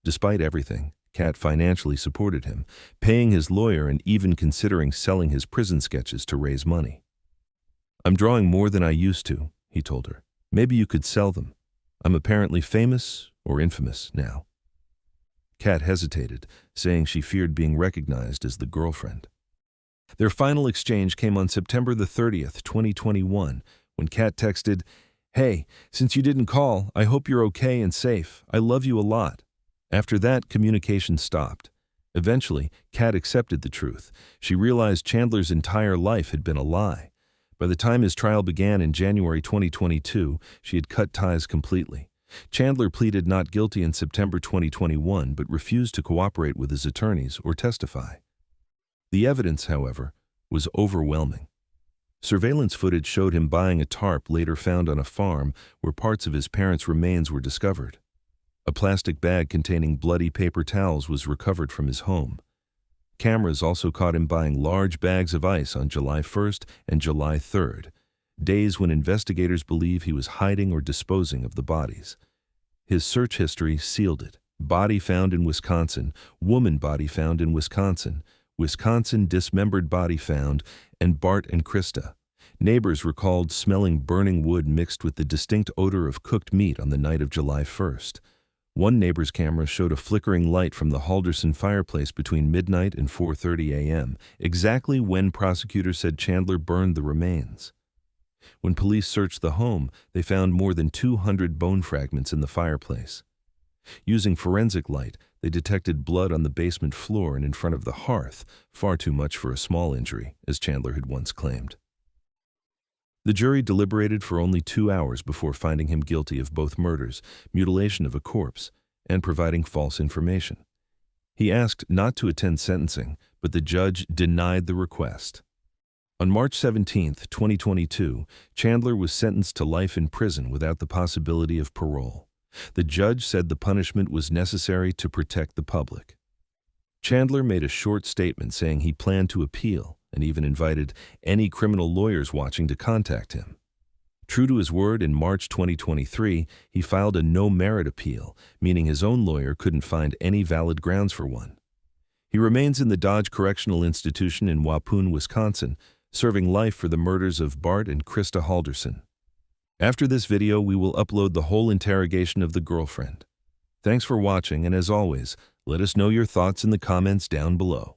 Despite everything, Kat financially supported him, paying his lawyer and even considering selling his prison sketches to raise money. "I'm drawing more than I used to," he told her. "Maybe you could sell them. I'm apparently famous or infamous now." Kat hesitated, saying she feared being recognized as the girlfriend. Their final exchange came on September the 30th, 2021, when Kat texted, "Hey, since you didn't call, I hope you're okay and safe. I love you a lot." After that, communication stopped. Eventually, Kat accepted the truth. She realized Chandler's entire life had been a lie. By the time his trial began in January 2022, she had cut ties completely. Chandler pleaded not guilty in September 2021, but refused to cooperate with his attorneys or testify. The evidence, however, was overwhelming. Surveillance footage showed him buying a tarp later found on a farm where parts of his parents' remains were discovered. A plastic bag containing bloody paper towels was recovered from his home. Cameras also caught him buying large bags of ice on July 1st and July 3rd, days when investigators believe he was hiding or disposing of the bodies. His search history sealed it. Body found in Wisconsin, woman body found in Wisconsin, Wisconsin dismembered body found, and Bart and Krista. Neighbors recalled smelling burning wood mixed with the distinct odor of cooked meat on the night of July 1st. One neighbor's camera showed a flickering light from the Halderson fireplace between midnight and 4:30 a.m., exactly when prosecutors said Chandler burned the remains. When police searched the home, they found more than 200 bone fragments in the fireplace. Using forensic light, they detected blood on the basement floor and in front of the hearth, far too much for a small injury, as Chandler had once claimed. The jury deliberated for only 2 hours before finding him guilty of both murders, mutilation of a corpse, and providing false information. He asked not to attend sentencing, but the judge denied the request. On March 17, 2022, Chandler was sentenced to life in prison without the possibility of parole. The judge said the punishment was necessary to protect the public. Chandler made a short statement saying he planned to appeal and even invited any criminal lawyers watching to contact him. True to his word, in March 2023, he filed a no-merit appeal, meaning his own lawyer couldn't find any valid grounds for one. He remains in the Dodge Correctional Institution in Waupun, Wisconsin, serving life for the murders of Bart and Krista Halderson. After this video, we will upload the whole interrogation of the girlfriend. Thanks for watching, and as always, let us know your thoughts in the comments down below.